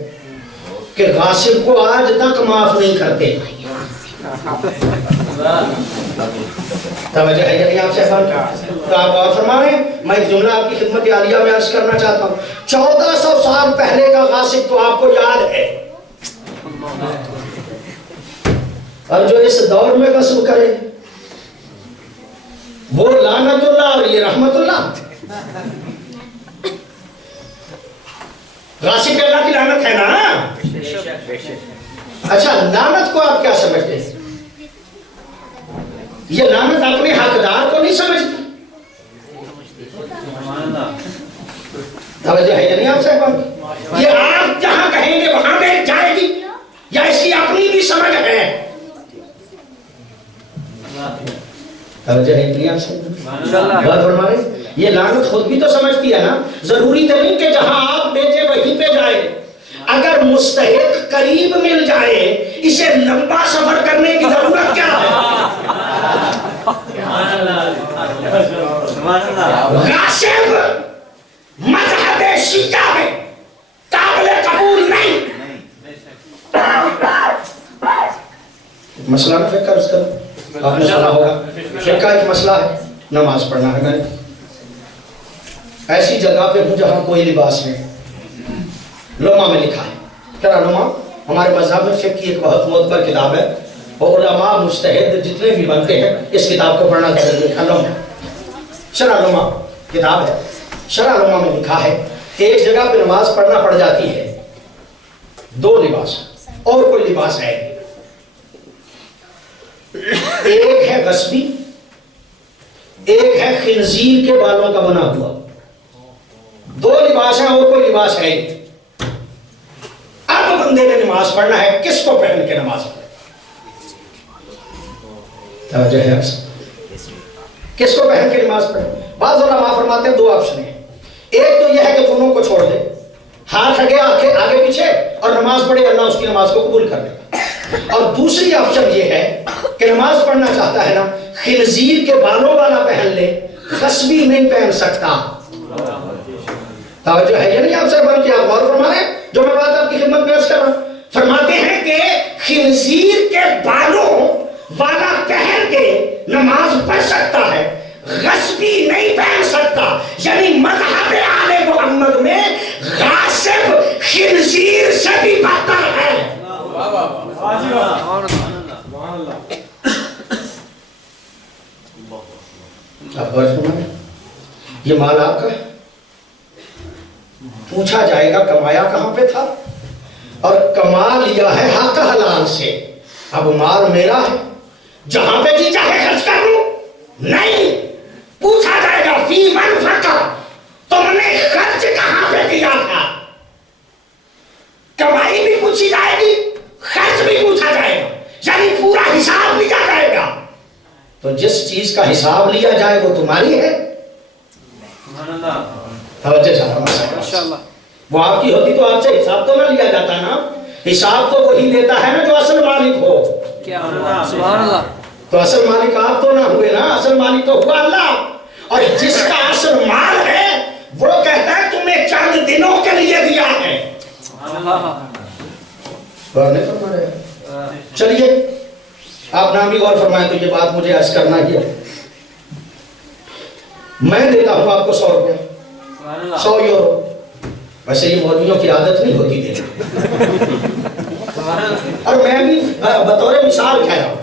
کہ غاصب کو آج تک معاف نہیں کرتے. توجہ ہے کہ نہیں آپ سے؟ تو آپ غور فرما رہے ہیں. میں ایک جملہ آپ کی خدمت عالیہ میں عرض کرنا چاہتا ہوں. 1400 سال پہلے کا غاصب تو آپ کو یاد ہے، اور جو اس دور میں غصب کرے وہ لعنت اللہ اور یہ رحمت اللہ. غاصب پہ اللہ کی لعنت ہے نا. اچھا لعنت کو آپ کیا سمجھتے ہیں؟ یہ لعنت اپنے حقدار کو نہیں سمجھتی. توجہ ہے کہ نہیں آپ صاحب؟ یہ آپ جہاں کہیں گے وہاں بیٹھ جائے گی یا اس کی اپنی بھی سمجھ ہے؟ توجہ ہے کہ نہیں آپ صاحب؟ بات فرما رہے ہیں. یہ لعنت خود بھی تو سمجھتی ہے نا. ضروری تو نہیں کہ جہاں آپ بیٹھے وہیں پہ جائے. اگر مستحق قریب مل جائے اسے لمبا سفر کرنے کی ضرورت کیا ہے؟ غاصب مذہب شیعہ میں قابل قبول نہیں. مسئلہ میں فکر اس کا آپ نے سنا ہوگا. فقہ ایک مسئلہ ہے، نماز پڑھنا ہے میں نے. ایسی جگہ پہ ہوں جہاں کوئی لباس نہیں. لوما میں لکھا ہے. کیا لوما؟ ہمارے مذہب میں فقہ کی ایک بہت معتبر کتاب ہے اور علماء مجتہد جتنے بھی بنتے ہیں اس کتاب کو پڑھنا ضروری ہے. لوما شرح لوما کتاب ہے. شرح لوما میں لکھا ہے کہ ایک جگہ پہ نماز پڑھنا پڑ جاتی ہے 2 لباس اور کوئی لباس ہے. ایک ہے غصبی, ایک ہے خنزیر کے بالوں کا بنا ہوا. 2 لباس ہیں اور کوئی لباس ہے. اب بندے نے نماز پڑھنا ہے, کس کو پہن کے نماز پڑھے؟ توجہ ہے آپ سے؟ کس کو پہن کے نماز پڑھے؟ بعض علماء فرماتے ہیں 2 آپشن ہیں. ایک تو یہ ہے کہ دونوں کو چھوڑ دے, ہاتھ آگے پیچھے اور نماز پڑھے, اللہ اس کی نماز کو قبول کر لے گا. اور دوسری آپشن یہ ہے کہ نماز پڑھنا چاہتا ہے نا, خنزیر کے بالوں والا پہن لے, غصبی نہیں پہن سکتا. توجہ ہے یا نہیں آپ سے؟ بلکہ آپ غور فرما رہے ہیں جو میں بات آپ کی خدمت میں عرض کر رہا ہوں. فرماتے ہیں کہ خنزیر کے بالوں والا پہن کے نماز پڑھ سکتا ہے, غصبی نہیں پہن سکتا. یعنی مذہب آل محمد میں غاصب خنزیر سے بھی بدتر ہے. اب یہ مال آپ کا ہے, پوچھا جائے گا کمایا کہاں پہ تھا, اور کما لیا ہے حق حلال سے. اب مال میرا ہے, جہاں پہ جی چاہے خرچ کر لوں. نہیں, پوچھا جائے گا فی من فقہ, تم نے خرچ کہاں پہ کیا تھا. کمائی بھی پوچھی جائے گی, خرچ بھی پوچھا جائے گا, یعنی پورا حساب لیا جائے گا. تو جس چیز کا حساب لیا جائے وہ تمہاری ہے. توجہ چاہتا, وہ آپ کی ہوتی تو آپ سے حساب تو نہ لیا جاتا نا. حساب تو وہی لیتا ہے نا جو اصل مالک ہو. سبحان اللہ. تو اصل مالک آپ تو نہ ہوئے نا, اصل مالک تو ہوا اللہ. اور جس کا اصل مال ہے وہ کہتا ہے تمہیں چند دنوں کے لیے دیا ہے. چلیے آپ نام بھی غور فرمائیں تو یہ بات مجھے عرض کرنا ہی ہے. میں دیتا ہوں آپ کو 100 روپے, 100 یورو. ویسے یہ مولویوں کی عادت نہیں ہوتی دینا, اور میں بھی بطور مثال کہہ رہا ہوں.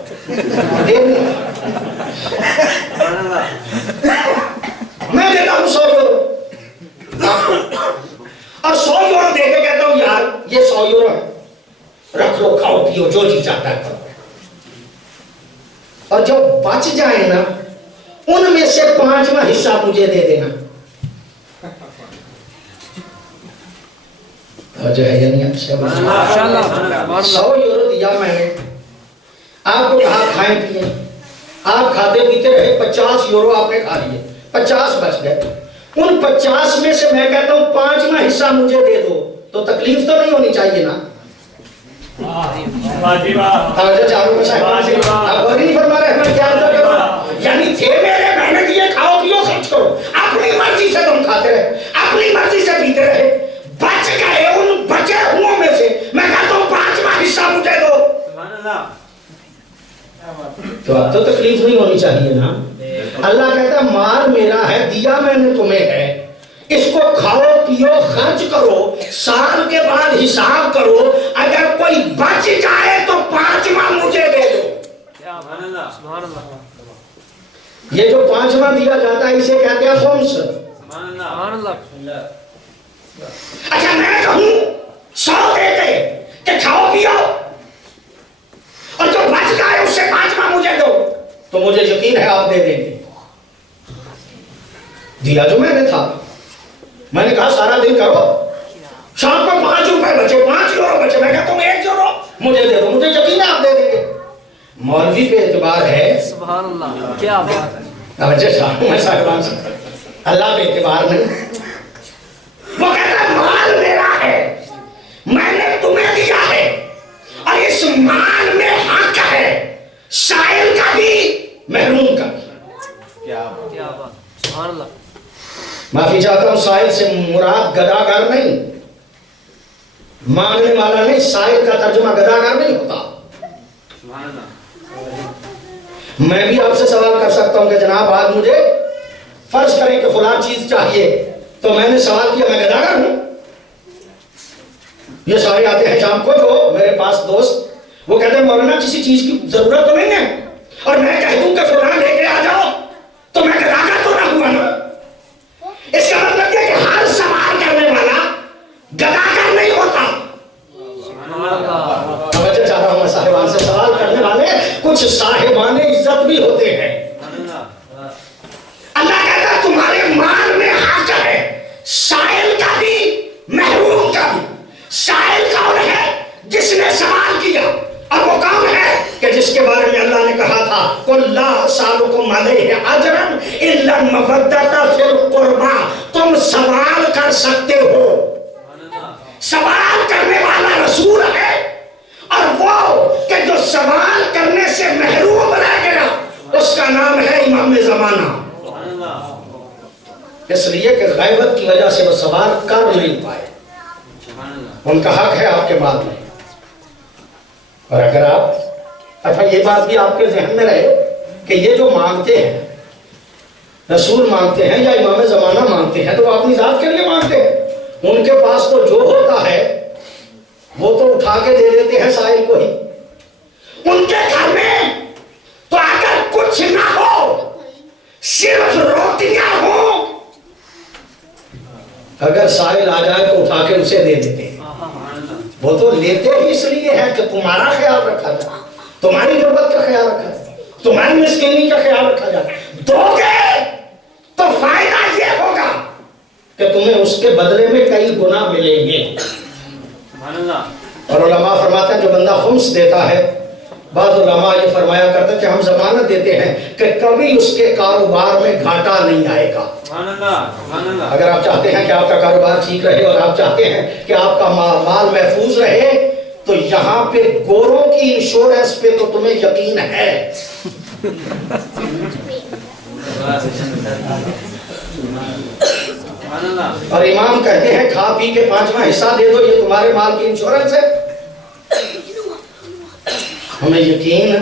میں دیتا ہوں 100 یورو اور 100 یورو دے کے کہتا ہوں یار یہ 100 یورو ہے, رکھ لو, کھاؤ پیو, جو جی چاہتا ہے کرو. اور جو بچ جائے نا ان میں سے 5واں حصہ مجھے دے دینا. جو ہے یعنی آپ سے 100 یورو دیا میں نے, آپ کو کہا کھائیں پیئیں, آپ کھاتے پیتے رہے, 50 یورو آپ نے کھا لیے, 50 بچ گئے. ان 50 میں سے میں کہتا ہوں 5واں حصہ مجھے دے دو, تو تکلیف تو نہیں ہونی چاہیے نا. یعنی تھے میرے, میں نے دیے, کھاؤ پیو خرچ کرو, اپنی مرضی سے تم کھاتے رہے, اپنی مرضی سے پیتے رہے, بچ گئے. ان بچے ہوں میں سے میں کہتا ہوں 5واں حصہ مجھے دو. تو اب تو تکلیف نہیں ہونی چاہیے نا. اللہ کہتا ہے مال میرا ہے, دیا میں نے تمہیں ہے, اس کو کھاؤ پیو خرچ کرو, سال کے بعد حساب کرو, اگر کوئی بچ جائے تو 5واں مجھے دے دو. یہ جو 5واں دیا جاتا ہے اسے کہتے ہیں خمس. اچھا میں کہوں 100 دے دے کہ کھاؤ پیو, اور جو بچ جائے اس سے 5واں مجھے دو, تو مجھے یقین ہے آپ دے دیں گے. دیا جو میں نے تھا, میں نے کہا سارا دن کرو, شام کو 5 روپے بچے, 5 یورو بچے, میں کہتا ہوں 1 یورو مجھے دے دو, مجھے یقین ہے آپ دے دیں گے. مولوی پہ اعتبار ہے. سبحان اللہ, کیا بات ہے. اللہ پہ اعتبار نہیں. وہ کہتا ہے مال میرا ہے, میں نے تمہیں دیا ہے, اور اس مال میں حق ہے سائل کا بھی محروم کا بھی. کیا بات, سبحان اللہ. معافی چاہتا ہوں, سائل سے مراد گداگر نہیں, مانگنے والا نہیں. سائل کا ترجمہ گداگر نہیں ہوتا. میں بھی آپ سے سوال کر سکتا ہوں کہ جناب آج مجھے فرض کریں کہ فلاں چیز چاہیے تو میں نے سوال کیا میں گداگر ہوں؟ یہ سارے آتے ہیں شام کو جو میرے پاس دوست، وہ کہتے ہیں مولانا کسی چیز کی ضرورت تو نہیں ہے، اور میں کہہ دوں کہ فلاں لے کے آ جاؤ تو میں گداگر تو نہ ہوا نا؟ اس کا مطلب یہ کہ ہر سوال کرنے والا گداگر نہیں ہوتا۔ توجہ چاہ رہا ہوں میں صاحبان سے، سوال کرنے والے کچھ صاحبان عزت بھی ہوتے ہیں۔ اللہ کہتا ہے تمہارے مال میں حق ہے، سائل کا بھی محروم کا بھی۔ سائل کون ہے؟ جس نے سوال کیا، اور وہ کون ہے کہ جس کے بارے میں اللہ نے کہا تھا قُلْ لَا أَسْأَلُكُمْ عَلَيْهِ أَجْرًا إِلَّا الْمَوَدَّةَ فِي الْقُرْبَى۔ تم سوال کر سکتے ہو، سوال کرنے والا رسول ہے، اور وہ کہ جو سوال کرنے سے محروم رہ گیا اس کا نام ہے امام زمانہ، اس لیے کہ غیبت کی وجہ سے وہ سوال کر نہیں پائے۔ ان کا حق ہے آپ کے مال میں، اور اگر آپ اچھا یہ بات بھی آپ کے ذہن میں رہے کہ یہ جو مانگتے ہیں، رسول مانگتے ہیں یا امام زمانہ مانگتے ہیں، تو وہ اپنی ذات کے لیے مانگتے ہیں۔ ان کے پاس تو جو ہوتا ہے وہ تو اٹھا کے دے دیتے ہیں سائل کو ہی۔ ان کے گھر میں تو اگر کچھ نہ ہو، صرف روٹیاں ہوں، اگر سائل آ جائے تو اٹھا کے اسے دے دیتے ہیں۔ وہ تو لیتے ہی اس لیے ہے کہ تمہارا خیال رکھا جائے، تمہاری غربت کا خیال رکھا جائے، تمہاری مسکینی کا خیال رکھا جائے۔ دو گے تو فائدہ یہ ہوگا کہ تمہیں اس کے بدلے میں کئی گنا ملیں گے۔ اور علماء فرماتے ہیں جو بندہ خمس دیتا ہے، بعض علماء یہ فرمایا کرتے ہیں کہ ہم ضمانت دیتے ہیں کہ کبھی اس کے کاروبار میں گھاٹا نہیں آئے گا۔ اگر آپ چاہتے ہیں کہ آپ کا کاروبار ٹھیک رہے اور آپ چاہتے ہیں کہ آپ کا مال محفوظ رہے، تو یہاں پہ گوروں کی انشورنس پہ تو تمہیں یقین ہے۔ اور امام کہتے ہیں کھا پی کے 5واں حصہ دے دو، یہ تمہارے مال کی انشورنس ہے۔ ہمیں یقین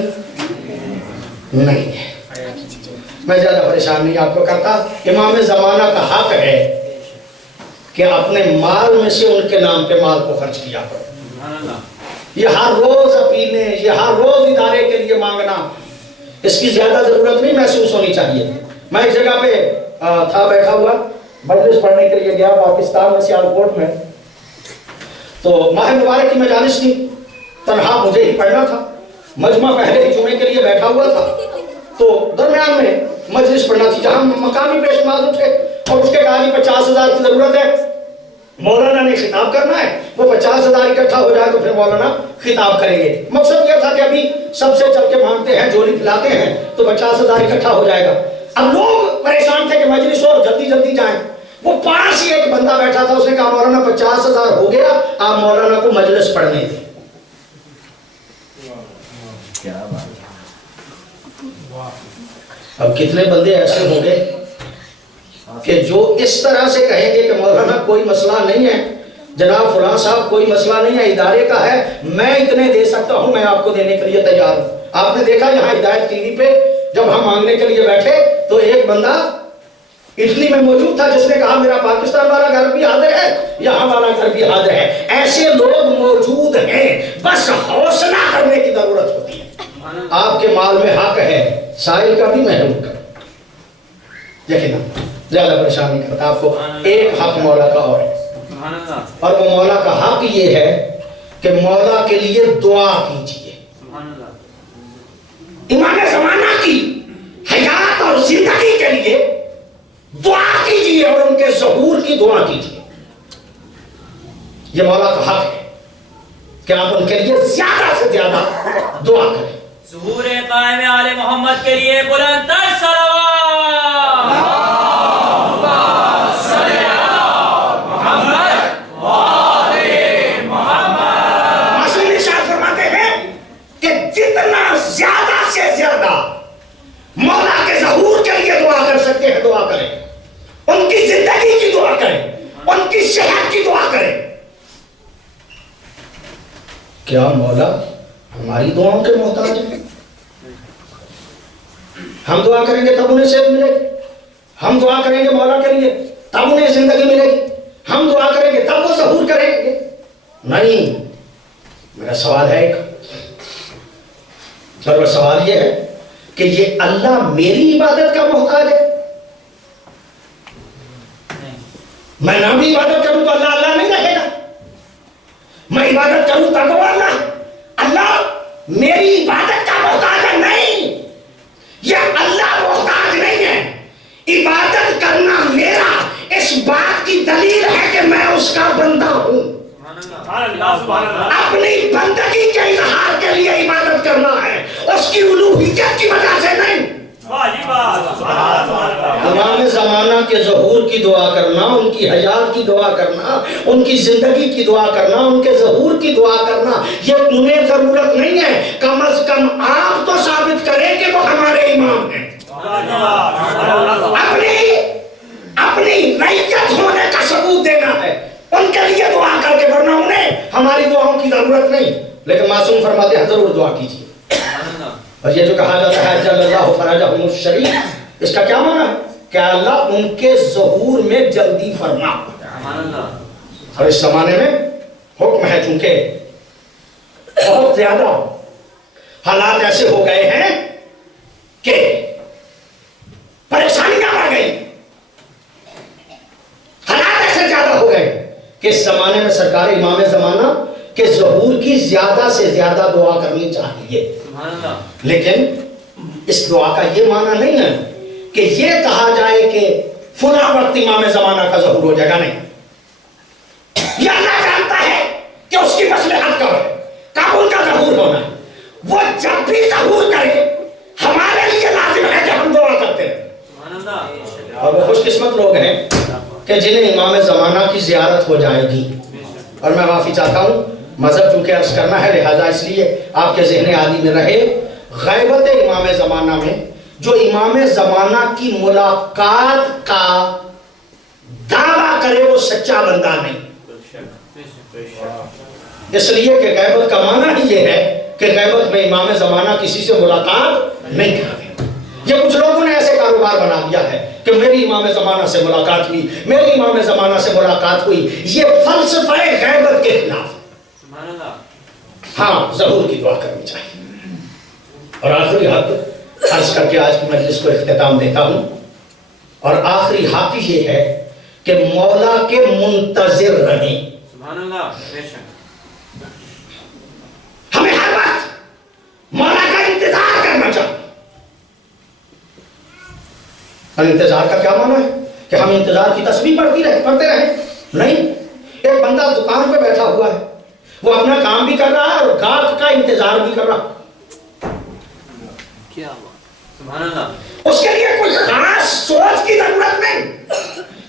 نہیں ہے۔ میں زیادہ پریشان نہیں آپ کو کرتا۔ امام زمانہ کا حق ہے کہ اپنے مال میں سے ان کے نام پہ مال کو خرچ کیا کرو۔ یہ ہر روز اپیلیں، یہ ہر روز ادارے کے لیے مانگنا، اس کی زیادہ ضرورت نہیں محسوس ہونی چاہیے۔ میں ایک جگہ پہ تھا بیٹھا ہوا، مجلس پڑھنے کے لیے گیا پاکستان میں سیالکوٹ میں، تو ماہ مبارک کی مجالس تھی، تنہا مجھے ہی پڑھنا تھا، مجمع پہلے ہی جمعے کے لیے بیٹھا ہوا تھا، تو درمیان میں مجلس پڑھنا تھی جہاں مقامی پیشماز اٹھے اور اس کے کہا کہ 50,000 کی ضرورت ہے، مولانا نے خطاب کرنا ہے، وہ 50,000 اکٹھا ہو جائے تو پھر مولانا خطاب کریں گے۔ مقصد یہ تھا کہ ابھی سب سے چل کے مانگتے ہیں، جولی پھلاتے ہیں تو 50,000 اکٹھا ہو جائے گا۔ اب لوگ پریشان تھے کہ مجلس اور جلدی جلدی جائیں، وہ پاس ہی ایک بندہ بیٹھا تھا، اس نے کہا مولانا 50,000 ہو گیا، آپ مولانا کو مجلس پڑھنے دیں۔ اب کتنے بندے ایسے ہوں گے کہ جو اس طرح سے کہیں گے کہ مولانا کوئی مسئلہ نہیں ہے، جناب فلاں صاحب کوئی مسئلہ نہیں ہے، ادارے کا ہے، میں اتنے دے سکتا ہوں، میں آپ کو دینے کے لیے تیار ہوں۔ آپ نے دیکھا یہاں ہدایت ٹی وی پہ جب ہم مانگنے کے لیے بیٹھے تو ایک بندہ اٹلی میں موجود تھا جس نے کہا میرا پاکستان والا گھر بھی حاضر ہے، یہاں والا گھر بھی حاضر ہے۔ ایسے لوگ موجود ہیں، بس حوصلہ کرنے کی ضرورت ہوتی ہے۔ آپ کے مال میں حق ہے، سائل کا بھی محروم کرو۔ یقینا زیادہ پریشان نہیں کرتا آپ کو، ایک حق مولا کا اور ہے، اور وہ مولا کا حق یہ ہے کہ مولا کے لیے دعا کیجیے۔ امام زمانہ کی حیات اور زندگی کے لیے دعا کیجیے اور ان کے ظہور کی دعا کیجیے۔ یہ مولا کا حق ہے کہ آپ ان کے لیے زیادہ سے زیادہ دعا کریں۔ ظہور قائم آل محمد کے لیے بلند تر صلوات۔ اللہم صلی علی محمد وآل محمد۔ معصوم ارشاد فرماتے ہیں کہ جتنا زیادہ سے زیادہ مولا کے ظہور کے لیے دعا کر سکتے ہیں دعا کریں، ان کی زندگی کی دعا کریں، ان کی صحت کی دعا کریں۔ کیا مولا ہماری دعاؤں کے محتاج ہیں؟ ہم دعا کریں گے تب انہیں صحت ملے گی، ہم دعا کریں گے مولا کے لیے تب انہیں زندگی ملے گی، ہم دعا کریں گے تب وہ ظہور کریں گے؟ نہیں. میرا سوال ہے ایک، اور وہ سوال یہ ہے کہ یہ اللہ میری عبادت کا محتاج ہے؟ میں نہ بھی عبادت کروں تو اللہ اللہ نہیں رہے گا. میں عبادت کروں تب وہ اللہ. اللہ میری عبادت کا محتاج ہے؟ نہیں، یہ اللہ محتاج نہیں ہے. عبادت کرنا میرا اس بات کی دلیل ہے کہ میں اس کا بندہ ہوں. اپنی بندگی کے اظہار کے لیے عبادت کرنا ہے، اس کی الوہیت کی وجہ سے نہیں. امام زمانہ کے ظہور کی دعا کرنا، ان کی حیات کی دعا کرنا، ان کی زندگی کی دعا کرنا، ان کے ظہور کی دعا کرنا، یہ انہیں ضرورت نہیں ہے. کم از کم آپ تو ثابت کریں کہ وہ ہمارے امام ہیں. اپنی رعیت ہونے کا ثبوت دینا ہے، ان کے لیے دعا کر کے، ورنہ انہیں ہماری دعاؤں کی ضرورت نہیں. لیکن معصوم فرماتے ہیں ضرور دعا کیجیے. اور یہ جو کہا جاتا ہے جل اللہ فرجہم الشریف، اس کا کیا معنی ہے؟ کہ اللہ ان کے ظہور میں جلدی فرما. اور اس زمانے میں حکم ہے، چونکہ بہت زیادہ حالات ایسے ہو گئے ہیں کہ پریشانیاں بڑھ گئی، حالات ایسے زیادہ ہو گئے کہ اس زمانے میں سرکار امام زمانہ کے ظہور کی زیادہ سے زیادہ دعا کرنی چاہیے. لیکن اس دعا کا یہ معنی نہیں ہے کہ یہ کہا جائے کہ فلاں وقت امام زمانہ کا ظہور ہو جائے گا. نہیں، یہ اللہ جانتا ہے کہ اس کی مصلحت کب ہے، کب ان کا ظہور ہونا ہے. وہ جب بھی ظہور کرے ہمارے لیے لازم ہے کہ ہم دعا کرتے ہیں. اور وہ خوش قسمت لوگ ہیں کہ جنہیں امام زمانہ کی زیارت ہو جائے گی. اور میں معافی چاہتا ہوں، مذہب چونکہ عرض کرنا ہے لہذا اس لیے آپ کے ذہن عالی میں رہے، غیبت امام زمانہ میں جو امام زمانہ کی ملاقات کا دعویٰ کرے وہ سچا بندہ نہیں. اس لیے کہ غیبت کا معنی ہی یہ ہے کہ غیبت میں امام زمانہ کسی سے ملاقات نہیں کرتے. یہ کچھ لوگوں نے ایسے کاروبار بنا دیا ہے کہ میری امام زمانہ سے ملاقات ہوئی، میری امام زمانہ سے ملاقات ہوئی. یہ فلسفہ غیبت کے خلاف. ہاں، ظہور کی دعا کرنی چاہیے. اور آخری حق عرض کر کے آج کی مجلس کو اختتام دیتا ہوں، اور آخری حق یہ ہے کہ مولا کے منتظر رہیں. ہمیں ہر وقت مولا کا انتظار کرنا چاہیے. اور انتظار کا کیا معنی ہے کہ ہم انتظار کی تسبیح پڑھتے رہیں؟ نہیں. ایک بندہ دکان پہ بیٹھا ہوا ہے، وہ اپنا کام بھی کر رہا ہے اور گاہک کا انتظار بھی کر رہا. اس کے لیے کوئی خاص سوچ کی ضرورت نہیں،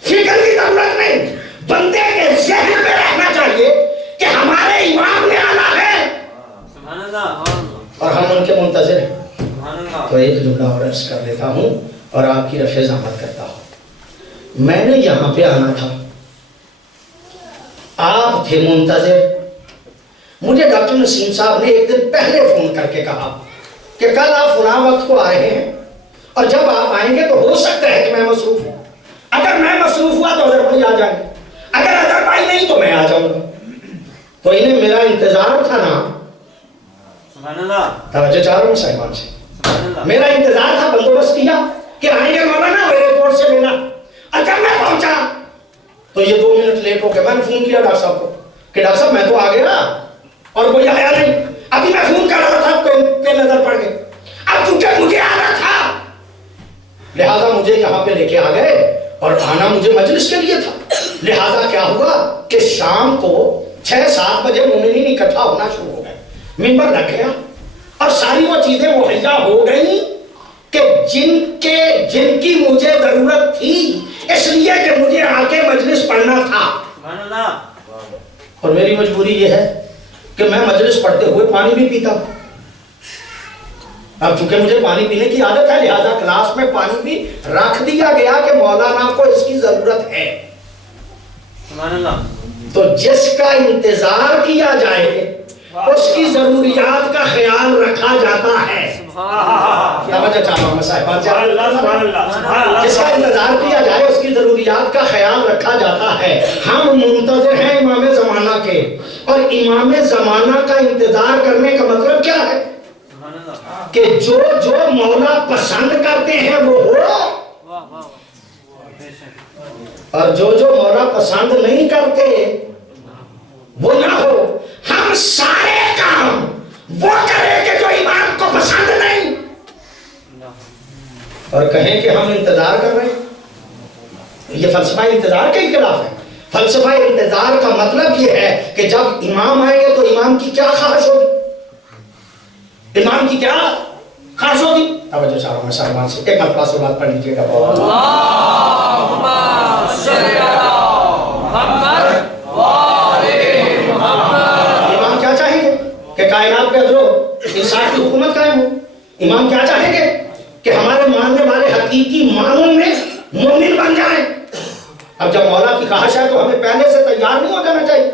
فکر کی ضرورت نہیں. بندے کے ذہن میں رہنا چاہیے کہ ہمارے امام نے آنا ہے اور ہم ان کے منتظر ہیں. تو ایک جملہ اور عرض کر دیتا ہوں اور آپ کی رفع زحمت کرتا ہوں. میں نے یہاں پہ آنا تھا، آپ تھے منتظر. مجھے ڈاکٹر نسیم صاحب نے ایک دن پہلے فون کر کے کہا کہ کل آپ فلاں وقت کو آ رہے ہیں اور جب آپ آئیں گے تو ہو سکتا ہے کہ میں مصروف ہوں. اگر میں مصروف ہوا تو اظہر بھائی آ جائیں گے، اگر اظہر بھائی نہیں تو میں آ جاؤں گا. تو انہیں میرا انتظار تھا نا. توجہ چاہ رہا ہوں صاحبان سے. میرا انتظار تھا، بندوبست کیا کہ آئیں گے مولانا ایئرپورٹ سے لینا. اور جب میں پہنچا تو یہ 2 منٹ لیٹ ہو گیا. میں نے فون کیا ڈاکٹر صاحب کو کہ ڈاکٹر صاحب میں تو آ گیا اور کوئی آیا نہیں. ابھی میں فون کر رہا تھا کہ نظر پڑ گئی. اب چونکہ مجھے آنا تھا لہذا مجھے یہاں پہ لے کے آ گئے اور آنا مجھے مجلس کے لیے تھا. لہذا کیا ہوا کہ شام کو 6-7 بجے مومنین اکٹھا ہونا شروع ہو گئے. منبر لگ گیا اور ساری وہ چیزیں مہیا ہو گئی کہ جن کی مجھے ضرورت تھی، اس لیے کہ مجھے آ کے مجلس پڑھنا تھا. اور میری مجبوری یہ ہے کہ میں مجلس پڑھتے ہوئے پانی بھی پیتا ہوں. اب چونکہ مجھے پانی پینے کی عادت ہے لہذا کلاس میں پانی بھی رکھ دیا گیا کہ مولانا کو اس کی ضرورت ہے. تو جس کا انتظار کیا جائے اس کی ضروریات کا خیال رکھا جاتا ہے. توجہ چاہتا ہوں صاحبان سے، سبحان اللہ سبحان اللہ سبحان اللہ جس کا انتظار کیا جائے اس کی ضروریات کا خیال رکھا جاتا ہے. ہم منتظر ہیں امام زمانہ کے، اور امام زمانہ کا انتظار کرنے کا مطلب کیا ہے کہ جو جو مولا پسند کرتے ہیں وہ ہو، اور جو جو مولا پسند نہیں کرتے وہ نہ ہو. ہم سارے کام وہ کریں کہ جو امام کو پسند نہیں، اور کہیں کہ ہم انتظار کر رہے ہیں. یہ فلسفہ انتظار کے خلاف ہے. فلسفہ انتظار کا مطلب یہ ہے کہ جب امام آئیں گے تو امام کی کیا خواہش ہوگی، امام کی کیا خواہش ہوگی. توجہ چاہوں میں صاحبان سے ایک مرتبہ سے بات پڑھ لیجیے گا. اللہم صلی علی محمد وآل محمد. امام کیا چاہیں گے کہ کائنات پہ جو انصاف کی حکومت قائم ہو. امام کیا چاہیں گے کہ ہمارے ماننے والے حقیقی معنوں میں مومن بن جائیں. اب جب مولا کی خواہش ہے تو ہمیں پہلے سے تیار نہیں ہو جانا چاہیے،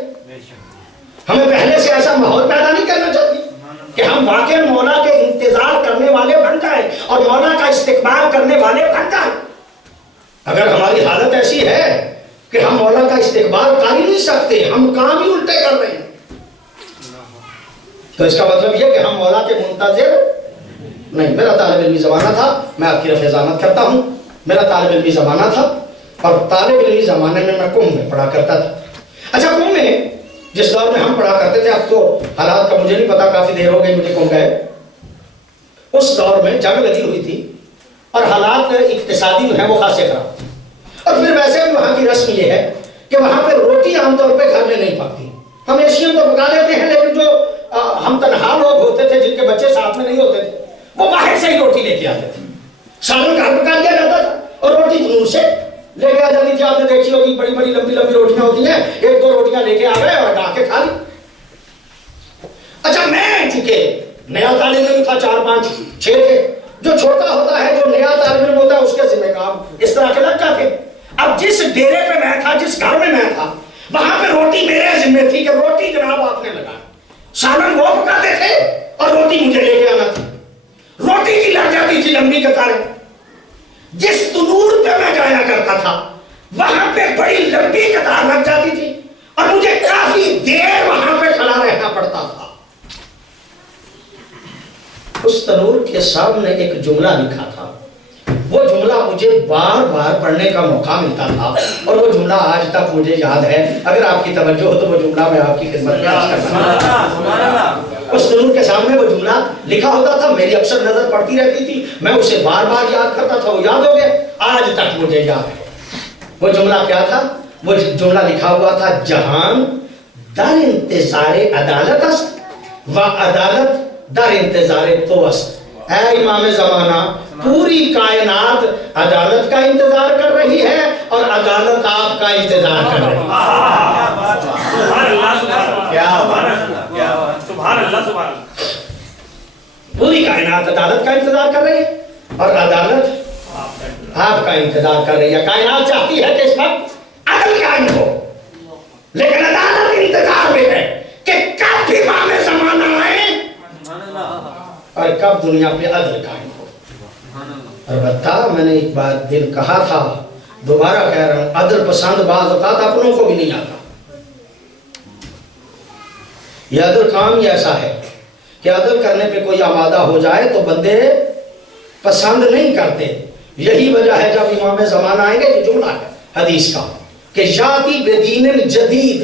ہمیں پہلے سے ایسا ماحول پیدا نہیں کرنا چاہیے کہ ہم واقعی مولا کے انتظار کرنے والے بن جائیں اور مولا کا استقبال کرنے والے بن جائیں. اگر ہماری حالت ایسی ہے کہ ہم مولا کا استقبال کر ہی نہیں سکتے، ہم کام ہی الٹے کر رہے ہیں، تو اس کا مطلب یہ کہ ہم مولا کے منتظر نہیں. میرا طالب علمی زمانہ تھا، میں آپ کی رفع ضامت کرتا ہوں، میرا طالب علمی زمانہ تھا، اور طالب علمی زمانے میں میں قم میں پڑھا کرتا تھا. اچھا قم میں جس دور میں ہم پڑھا کرتے تھے، اب تو حالات کا مجھے نہیں پتا، کافی دیر ہو گئی مجھے قم گئے. اس دور میں جنگ لگی ہوئی تھی اور حالات اقتصادی جو ہیں وہ خاصے خراب تھے. اور پھر ویسے بھی وہاں کی رسم یہ ہے کہ وہاں پہ روٹی عام طور پہ گھر میں نہیں پکتی. ہم ایشین تو پکا لیتے ہیں، لیکن جو ہم تنہا لوگ ہوتے تھے جن کے بچے ساتھ میں نہیں ہوتے تھے وہ باہر سے ہی روٹی لے کے آتے تھے. سالن گھر پکا لیا جاتا تھا اور روٹی دور سے لے کے آ جاتی تھی. آپ نے دیکھی ہوگی بڑی بڑی لمبی لمبی روٹیاں ہوتی ہیں، ایک دو روٹیاں لے کے آ گئے اور ڈا کے کھا لی. اچھا میں چونکہ نیا طالب علم تھا، 4 5 6 تھے. جو چھوٹا ہوتا ہے، جو نیا طالب علم ہوتا ہے، اس کے ذمہ کام اس طرح کے لگ جاتے. اب جس ڈیرے پہ میں تھا، جس گھر میں میں تھا، وہاں پہ روٹی میرے ذمہ تھی کہ روٹی جناب آپ نے لگا، سالن وہ پکاتے تھے اور روٹی مجھے لے کے آنا تھی. روٹی کی لگ جاتی تھی لمبی قطاریں. جس تنور پہ میں جایا کرتا تھا وہاں پہ بڑی لمبی قطار لگ جاتی تھی اور مجھے کافی دیر وہاں پہ کھڑا رہنا پڑتا تھا. اس تنور کے سامنے ایک جملہ لکھا تھا، وہ جملہ مجھے بار بار پڑھنے کا موقع ملتا تھا اور وہ جملہ آج تک مجھے یاد ہے. اگر آپ کی توجہ ہو تو وہ جملہ میں آپ کی خدمت میں عرض کرتا ہوں. اس تنور کے سامنے وہ جملہ لکھا ہوتا تھا، میری اکثر نظر پڑتی رہتی تھی، میں اسے بار بار یاد کرتا تھا. وہ یاد ہو گیا، آج تک مجھے یاد ہے. وہ جملہ کیا تھا؟ وہ جملہ لکھا ہوا تھا، جہان در انتظار عدالت است و عدالت در انتظار تو است. اے امام زمانہ، پوری کائنات عدالت کا انتظار کر رہی ہے اور عدالت آپ کا انتظار کر رہی ہے. سبحان اللہ سبحان اللہ سبحان اللہ. پوری کائنات عدالت کا انتظار کر رہی ہے اور عدالت آپ کا انتظار کر رہی ہے. کائنات چاہتی ہے کہ اس وقت عدل قائم ہو، لیکن عدالت انتظار میں ہے کہ کب امام زمانہ آئے اور کب دنیا پہ عدل قائم ہو. البتہ میں نے ایک بات دل کہا تھا، دوبارہ کہہ رہا ہوں، عدل پسند بعض اوقات اپنوں کو بھی نہیں آتا. یہ عدل کام ہی ایسا ہے کہ عدل کرنے پہ کوئی آمادہ ہو جائے تو بندے پسند نہیں کرتے. یہی وجہ ہے جب امام زمانہ آئیں گے، یہ جملہ ہے حدیث کا کہ یاتی بدین جدید،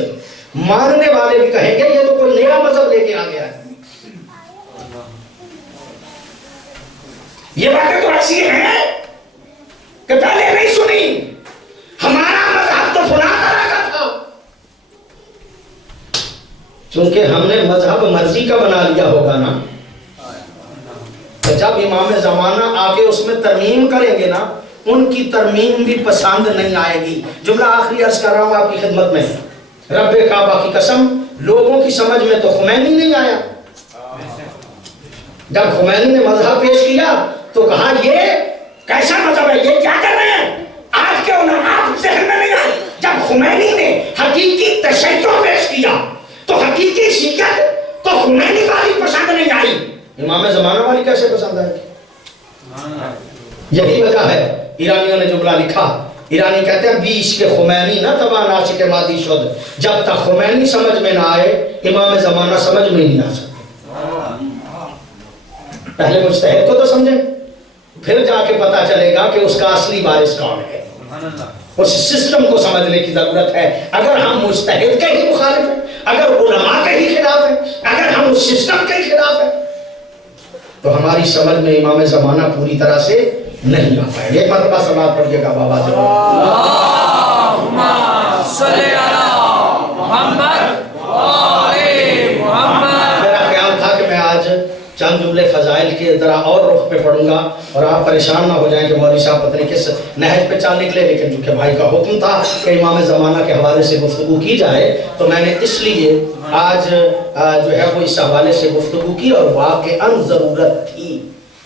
ماننے والے بھی کہیں گے یہ تو کوئی نیا مذہب لے کے آ گیا ہے. یہ باتیں تو ایسی ہیں کہ پہلے نہیں سنی. ہمارا مذہب تو فلاں طرح کا تھا. چونکہ ہم نے مذہب مرضی کا بنا لیا ہوگا نا، تو جب امام زمانہ آگے اس میں ترمیم کریں گے نا، ان کی ترمیم بھی پسند نہیں آئے گی. جملہ آخری عرض کر رہا ہوں آپ کی خدمت میں، رب کعبہ کی قسم، لوگوں کی سمجھ میں تو خمینی نہیں آیا. جب خمینی نے مذہب پیش کیا تو کہا یہ کیسا مذہب ہے، یہ کیا کر رہے ہیں، آج کے علماء ذہن میں نہیں آئے. جب خمینی نے حقیقی تشیع پیش کیا تو حقیقی شیعت تو خمینی والی پسند نہیں آئی. امام زمانہ والی کیسے پسند آئے گی؟ یہی وجہ ہے ایرانیوں نے جملہ لکھا، ایرانی کہتے ہیں بیش کے خمینی نہ تبان عاشق مادی شد، جب تک خمینی سمجھ میں نہ آئے امام زمانہ سمجھ میں نہیں آ سکتے۔ پہلے مجتہد کو تو سمجھیں، پھر جا کے پتا چلے گا کہ اس کا اصلی وارث کون ہے۔ اس سسٹم کو سمجھنے کی ضرورت ہے۔ اگر ہم مجتہد کے ہی مخالف ہیں، اگر علماء کے ہی خلاف ہیں، اگر ہم اس سسٹم کے ہی خلاف ہیں، تو ہماری سمجھ میں امام زمانہ پوری طرح سے نہیں آ پائے۔ ایک مرتبہ سماعت پڑھیے گا بابا جب اللہم صلی علی محمد وآل محمد۔ میرا خیال تھا کہ میں آج چند جملے فضائل کے ذرا اور رخ پہ پڑھوں گا اور آپ پریشان نہ ہو جائیں کہ مولوی صاحب پتہ نہیں کس نہج پہ چال نکلے، لیکن چونکہ بھائی کا حکم تھا کہ امام زمانہ کے حوالے سے گفتگو کی جائے تو میں نے اس لیے آج جو ہے وہ اس حوالے سے گفتگو کی، اور واقعاً ضرورت تھی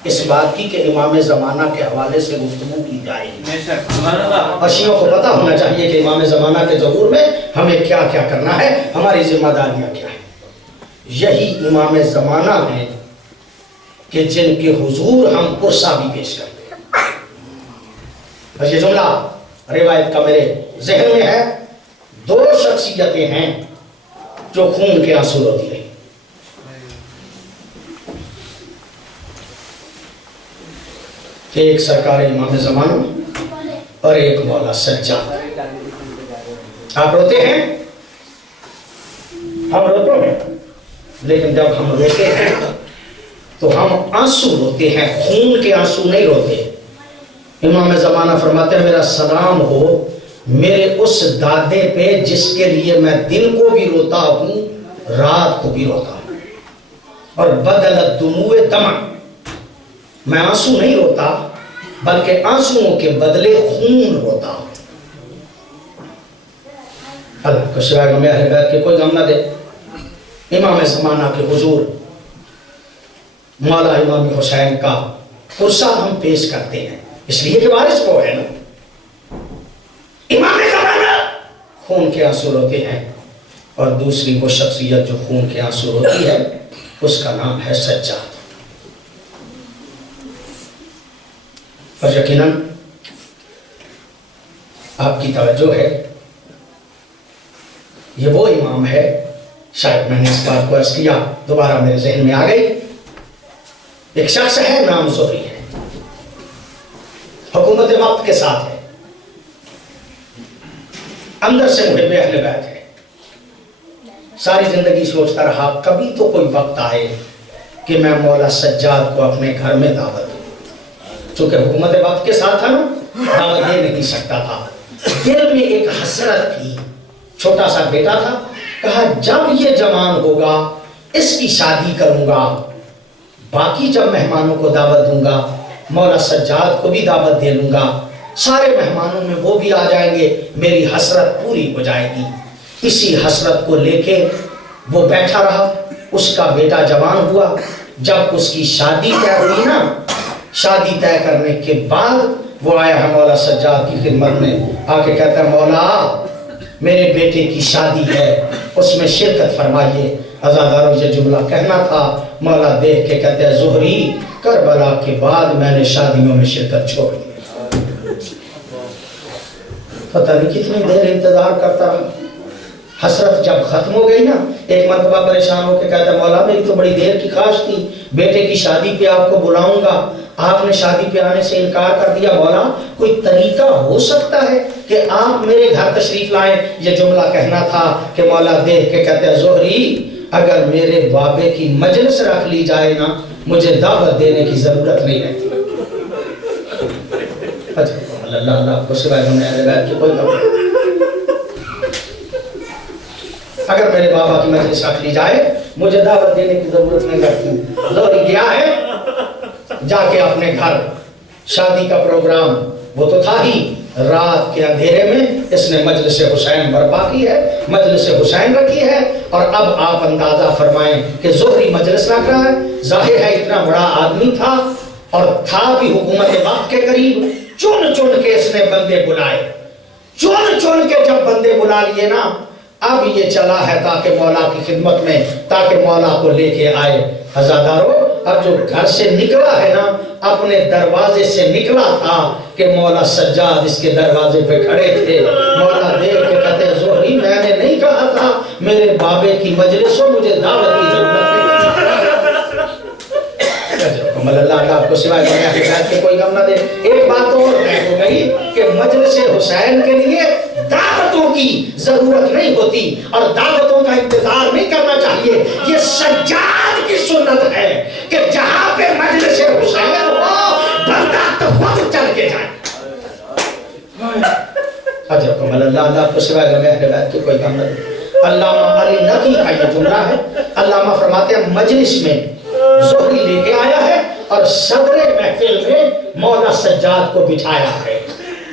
اس بات کی کہ امام زمانہ کے حوالے سے گفتگو کی جائے۔ اور شیعوں کو پتہ ہونا چاہیے کہ امام زمانہ کے ظہور میں ہمیں کیا کیا کرنا ہے، ہماری ذمہ داریاں کیا ہیں۔ یہی امام زمانہ ہیں کہ جن کے حضور ہم پرسہ بھی پیش کرتے ہیں۔ بس یہ جملہ روایت کا میرے ذہن میں ہے، دو شخصیتیں ہیں جو خون کے آنسو روتی رہی۔ ایک سرکار امام زمانہ اور ایک مولا سجاد۔ آپ روتے ہیں، ہم روتے ہیں، لیکن جب ہم روتے ہیں تو ہم آنسو روتے ہیں، خون کے آنسو نہیں روتے۔ امام زمانہ فرماتے ہیں میرا سلام ہو میرے اس دادے پہ جس کے لیے میں دن کو بھی روتا ہوں رات کو بھی روتا ہوں، اور بدل دموع دمع، میں آنسو نہیں روتا بلکہ آنسوؤں کے بدلے خون روتا ہوں۔ اللہ کو سوائے غم اہل بیت کے کوئی غم نہ دے۔ امام زمانہ کے حضور مولا امام حسین کا پرسہ ہم پیش کرتے ہیں اس لیے کہ وارث وہ ہے نا۔ امام زمانہ خون کے آنسو روتے ہیں، اور دوسری وہ شخصیت جو خون کے آنسو روتی ہے اس کا نام ہے سجاد۔ اور یقیناً آپ کی توجہ ہے، یہ وہ امام ہے، شاید میں نے اس بات کو عرض کیا دوبارہ میرے ذہن میں آ گئی، ایک شخص ہے نام زہری ہے، حکومت وقت کے ساتھ ہے، اندر سے محب اہل بیت ہے، ساری زندگی سوچتا رہا کبھی تو کوئی وقت آئے کہ میں مولا سجاد کو اپنے گھر میں دعوت دوں۔ چونکہ حکومت وقت کے ساتھ تھا نا، دعوت دے نہیں سکتا تھا، دل میں ایک حسرت تھی، چھوٹا سا بیٹا تھا، کہا جب یہ جوان ہوگا اس کی شادی کروں گا، باقی جب مہمانوں کو دعوت دوں گا مولا سجاد کو بھی دعوت دے لوں گا، سارے مہمانوں میں وہ بھی آ جائیں گے، میری حسرت پوری ہو جائے گی۔ اسی حسرت کو لے کے وہ بیٹھا رہا، اس کا بیٹا جوان ہوا، جب اس کی شادی طے ہوئی نا، شادی طے کرنے کے بعد وہ آیا ہے مولا سجاد کی خدمت میں، آ کے کہتا ہے مولا میرے بیٹے کی شادی ہے، اس میں شرکت فرمائیے۔ عزاداروں یہ جملہ کہنا تھا، مولا دیکھ کے کہتے ہیں زہری کربلا کے بعد میں نے شادیوں میں شرکت چھوڑ دی۔ پتہ نہیں کتنی دیر انتظار کرتا رہا، حسرت جب ختم ہو گئی نا، ایک مرتبہ پریشان ہو کے کہتا ہے مولا میری تو بڑی دیر کی خواہش تھی، بیٹے کی شادی پہ آپ کو بلاؤں گا، آپ نے شادی پہ آنے سے انکار کر دیا، مولا کوئی طریقہ ہو سکتا ہے کہ آپ میرے گھر تشریف لائیں؟ یہ جملہ کہنا تھا کہ مولا دیکھ کے کہتے ہیں زہری اگر میرے بابے کی مجلس رکھ لی جائے نا مجھے دعوت دینے کی ضرورت نہیں رہتی۔ اللہ اللہ کو سوائے ہمیں اہل بیت کی کوئی دعوت، اگر میرے بابا کی مجلس رکھ لی جائے مجھے دعوت دینے کی ضرورت نہیں رہتی۔ زہری گیا ہے جا کے اپنے گھر، شادی کا پروگرام وہ تو تھا ہی، رات کے اندھیرے میں اس نے مجلس حسین برپا کی ہے، مجلس حسین رکھی ہے، اور اب آپ اندازہ فرمائیں کہ زہری مجلس رکھ رہا ہے، ظاہر ہے اتنا بڑا آدمی تھا اور تھا بھی حکومت وقت کے قریب، چن چن کے اس نے بندے بلائے، چن چن کے جب بندے بلا لیے نا، اب یہ چلا ہے تاکہ مولا کی خدمت میں، تاکہ مولا کو لے کے آئے۔ عزادارو اب جو گھر سے نکلا ہے نا اپنے دروازے سے نکلا تھا کہ مولا سجاد اس کے دروازے پہ کھڑے تھے. مولا دیکھ کے کہتے زہری میں نے نہیں کہا تھا میرے بابے کی مجلس ہو مجھے دعوت کی ضرورت ہے. اللہ آپ کو سوائے ہدایت کے کوئی غم نہ دے. ایک بات تو اور ہو گئی کہ مجلس حسین کے لیے دعوتوں کی ضرورت نہیں ہوتی اور دعوتوں کا انتظار نہیں کرنا چاہیے. یہ سجاد کی سنت ہے کہ جہاں پہ مجلس حسین ہو بندہ تو خود چل کے جائے. اجرکم اللہ. اللہ آپ کو سوائے ہدایت کے کوئی غم نہ دے. علامہ علی نقی کا یہ جملہ ہے. علامہ فرماتے ہیں مجلس میں زہری لے کے آیا ہے اور صدر محفل میں مولا سجاد کو بٹھایا ہے.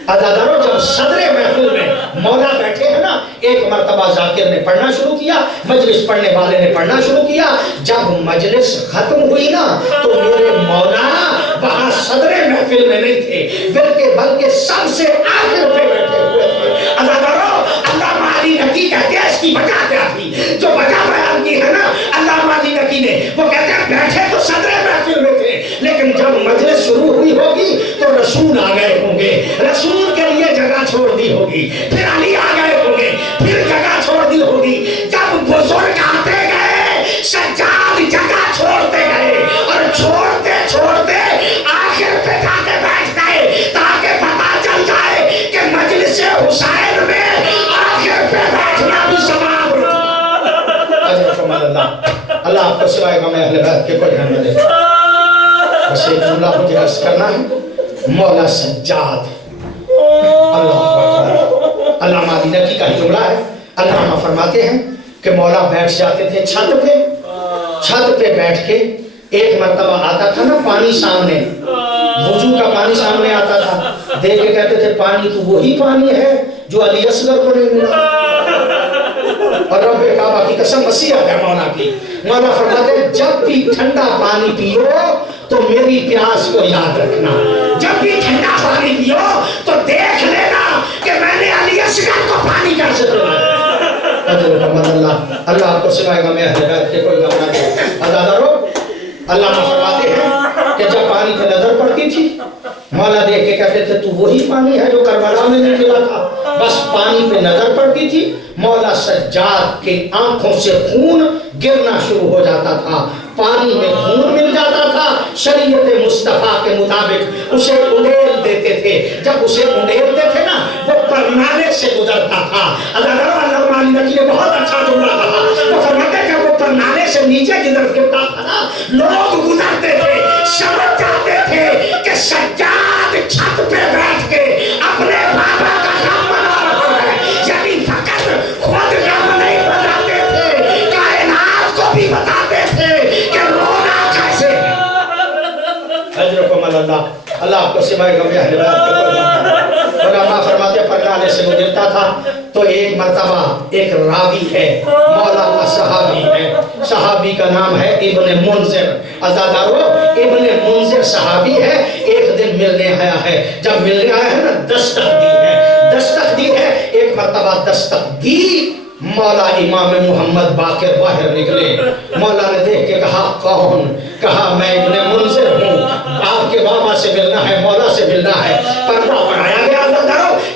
عزادارو جب صدر محفل میں مولا بیٹھے ہیں نا ایک مرتبہ ذاکر نے پڑھنا شروع کیا مجلس پڑھنے والے نے پڑھنا شروع کیا. جب مجلس ختم ہوئی نا تو میرے مولا وہاں صدر محفل میں نہیں تھے بلکہ سب سے آخر پہ بیٹھے ہوئے تھے. عزادارو علامہ علی نقی کہتے ہیں اس کی وجہ کیا تھی جو وجہ بیان کی ہے نا علامہ علی نقی نے. وہ کہتے ہیں بیٹھے تو صدر محفل میں تھے لیکن جب مجلس شروع ہوئی ہوگی تو رسول آ گئے ہوں گے رسول کے لیے جگہ چھوڑ دی ہوگی پھر علی آ گئے ہوں گے پھر جگہ چھوڑ دی ہوگی. جب بزرگ آتے گئے سجاد جگہ چھوڑتے گئے اور چھوڑتے چھوڑتے آخر پہ جا کے بیٹھ گئے تاکہ پتہ چل جائے کہ مجلس حسین میں آخر پہ بیٹھنا بھی ثواب ہوتا. اللہ آپ کو سوائے غم اہل بیت کے کوئی غم نہ دے. بس ایک جملہ مجھے عرض کرنا ہے مولا سجاد. علامہ علی نقی کا جملہ ہے. علامہ فرماتے ہیں کہ مولا بیٹھ جاتے تھے چھت پہ بیٹھ کے ایک مرتبہ آتا تھا نا پانی سامنے وضو کا پانی سامنے آتا تھا دیکھ کے کہتے تھے پانی تو وہی پانی ہے جو علی اصغر کو نہیں ملا. اور رب کعبہ کی قسم وصیت ہے مولا کی. مولا فرماتے ہیں جب بھی ٹھنڈا پانی پیو تو میری پیاس کو یاد رکھنا. جب بھی ٹھنڈا پانی پیو تو دیکھ لینا کہ میں نے علی اصغر کو پانی کیسے پلایا. اللہ آپ کو سوائے غم اہل بیت کے کوئی غم نہ دے. عزادارو علامہ فرماتے ہیں کہ جب پانی پہ نظر پڑتی تھی مولا دیکھ کے کہتے تھے تو وہی پانی ہے جو کربلا میں نہیں ملا تھا. بس پانی پہ نظر پڑتی تھی مولا سجاد کے آنکھوں سے خون گرنا شروع ہو جاتا تھا. پانی میں خون مل جاتا تھا شریعت مصطفیٰ کے مطابق اسے انڈیل دیتے تھے. جب اسے انڈیلتے تھے نا وہ پرنالے سے گزرتا تھا. علامہ علی نقی نے بہت اچھا جملہ کہا. وہ فرماتے ہیں کہ وہ پرنالے سے نیچے گرتا تھا نا لوگ گزرتے تھے سمجھ جاتے تھے کہ سجاد چھت پہ بیٹھ کے اپنے بابا کا غم منا رہا ہے. یعنی فقط خود غم نہیں بناتے تھے کائنات کو بھی بتاتے تھے کہ رونا کیسے ہے. اجرکم اللہ. اللہ آپ کو سوائے غم اہل بیت کے کوئی غم نہ دے. علماء فرماتے ہیں پرنالے سے گزرتا تھا تو ایک مرتبہ ایک راوی ہے مولا کا صحابی ہے. صحابی کا نام ہے ابن منذر. عزادارو ابن منذر صحابی ہے. ایک دن ملنے آیا ہے. جب ملنے آیا ہے نا دستک دی ہے. ایک مرتبہ دستک دی مولا امام محمد باقر باہر نکلے. مولا نے دیکھ کے کہا کون؟ کہا میں ابن منذر ہوں آپ کے بابا سے ملنا ہے مولا سے ملنا ہے. پردہ کرایا گیا.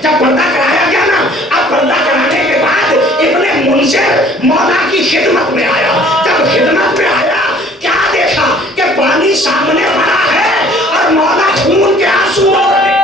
جب پردہ کرایا گیا نا اب پردہ کرانے کے بعد ابن منذر مولا کی خدمت میں آیا. جب خدمت میں آیا کیا دیکھا کہ پانی سامنے پڑا ہے اور مولا خون کے آنسو رو رہے.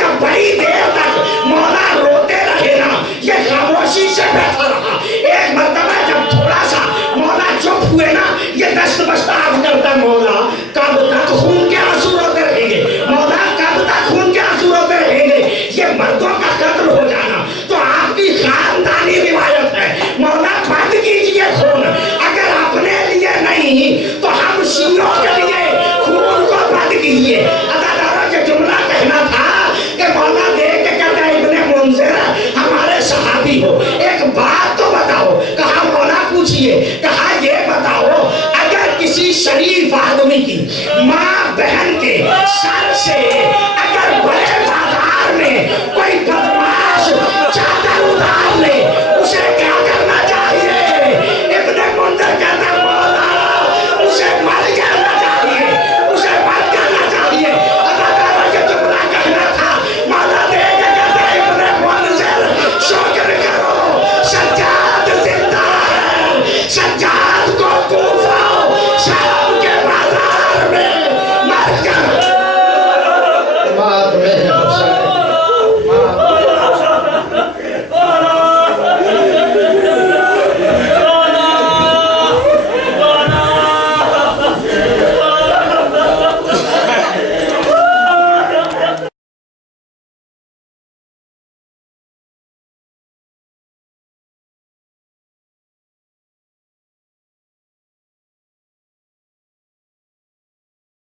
جب بڑی دیر تک مولا روتے رہے نا یہ خاموشی سے بیٹھا رہا. ایک مرتبہ جب تھوڑا سا مولا چپ ہوئے نا یہ دست بست عرض کرتا مولا کب تک خون کے آنسو روتے رہیں گے. مولا کب تک خون کے آنسو روتے رہیں گے. یہ مردوں کا قتل ہو جانا تو آپ کی خاندانی روایت ہے. مولا بند کیجئے خون. اگر اپنے لیے نہیں تو ہم شیعوں کے لیے خون کو بند کیجئے. جملہ کہنا تھا کہ مولا دیکھ کے کہتا ہے ابن منذر ہمارے صحابی ہو ایک بات تو بتاؤ. کہا مولا پوچھئے. کہا یہ بتاؤ اگر کسی شریف آدمی کی ماں بہن کے سر سے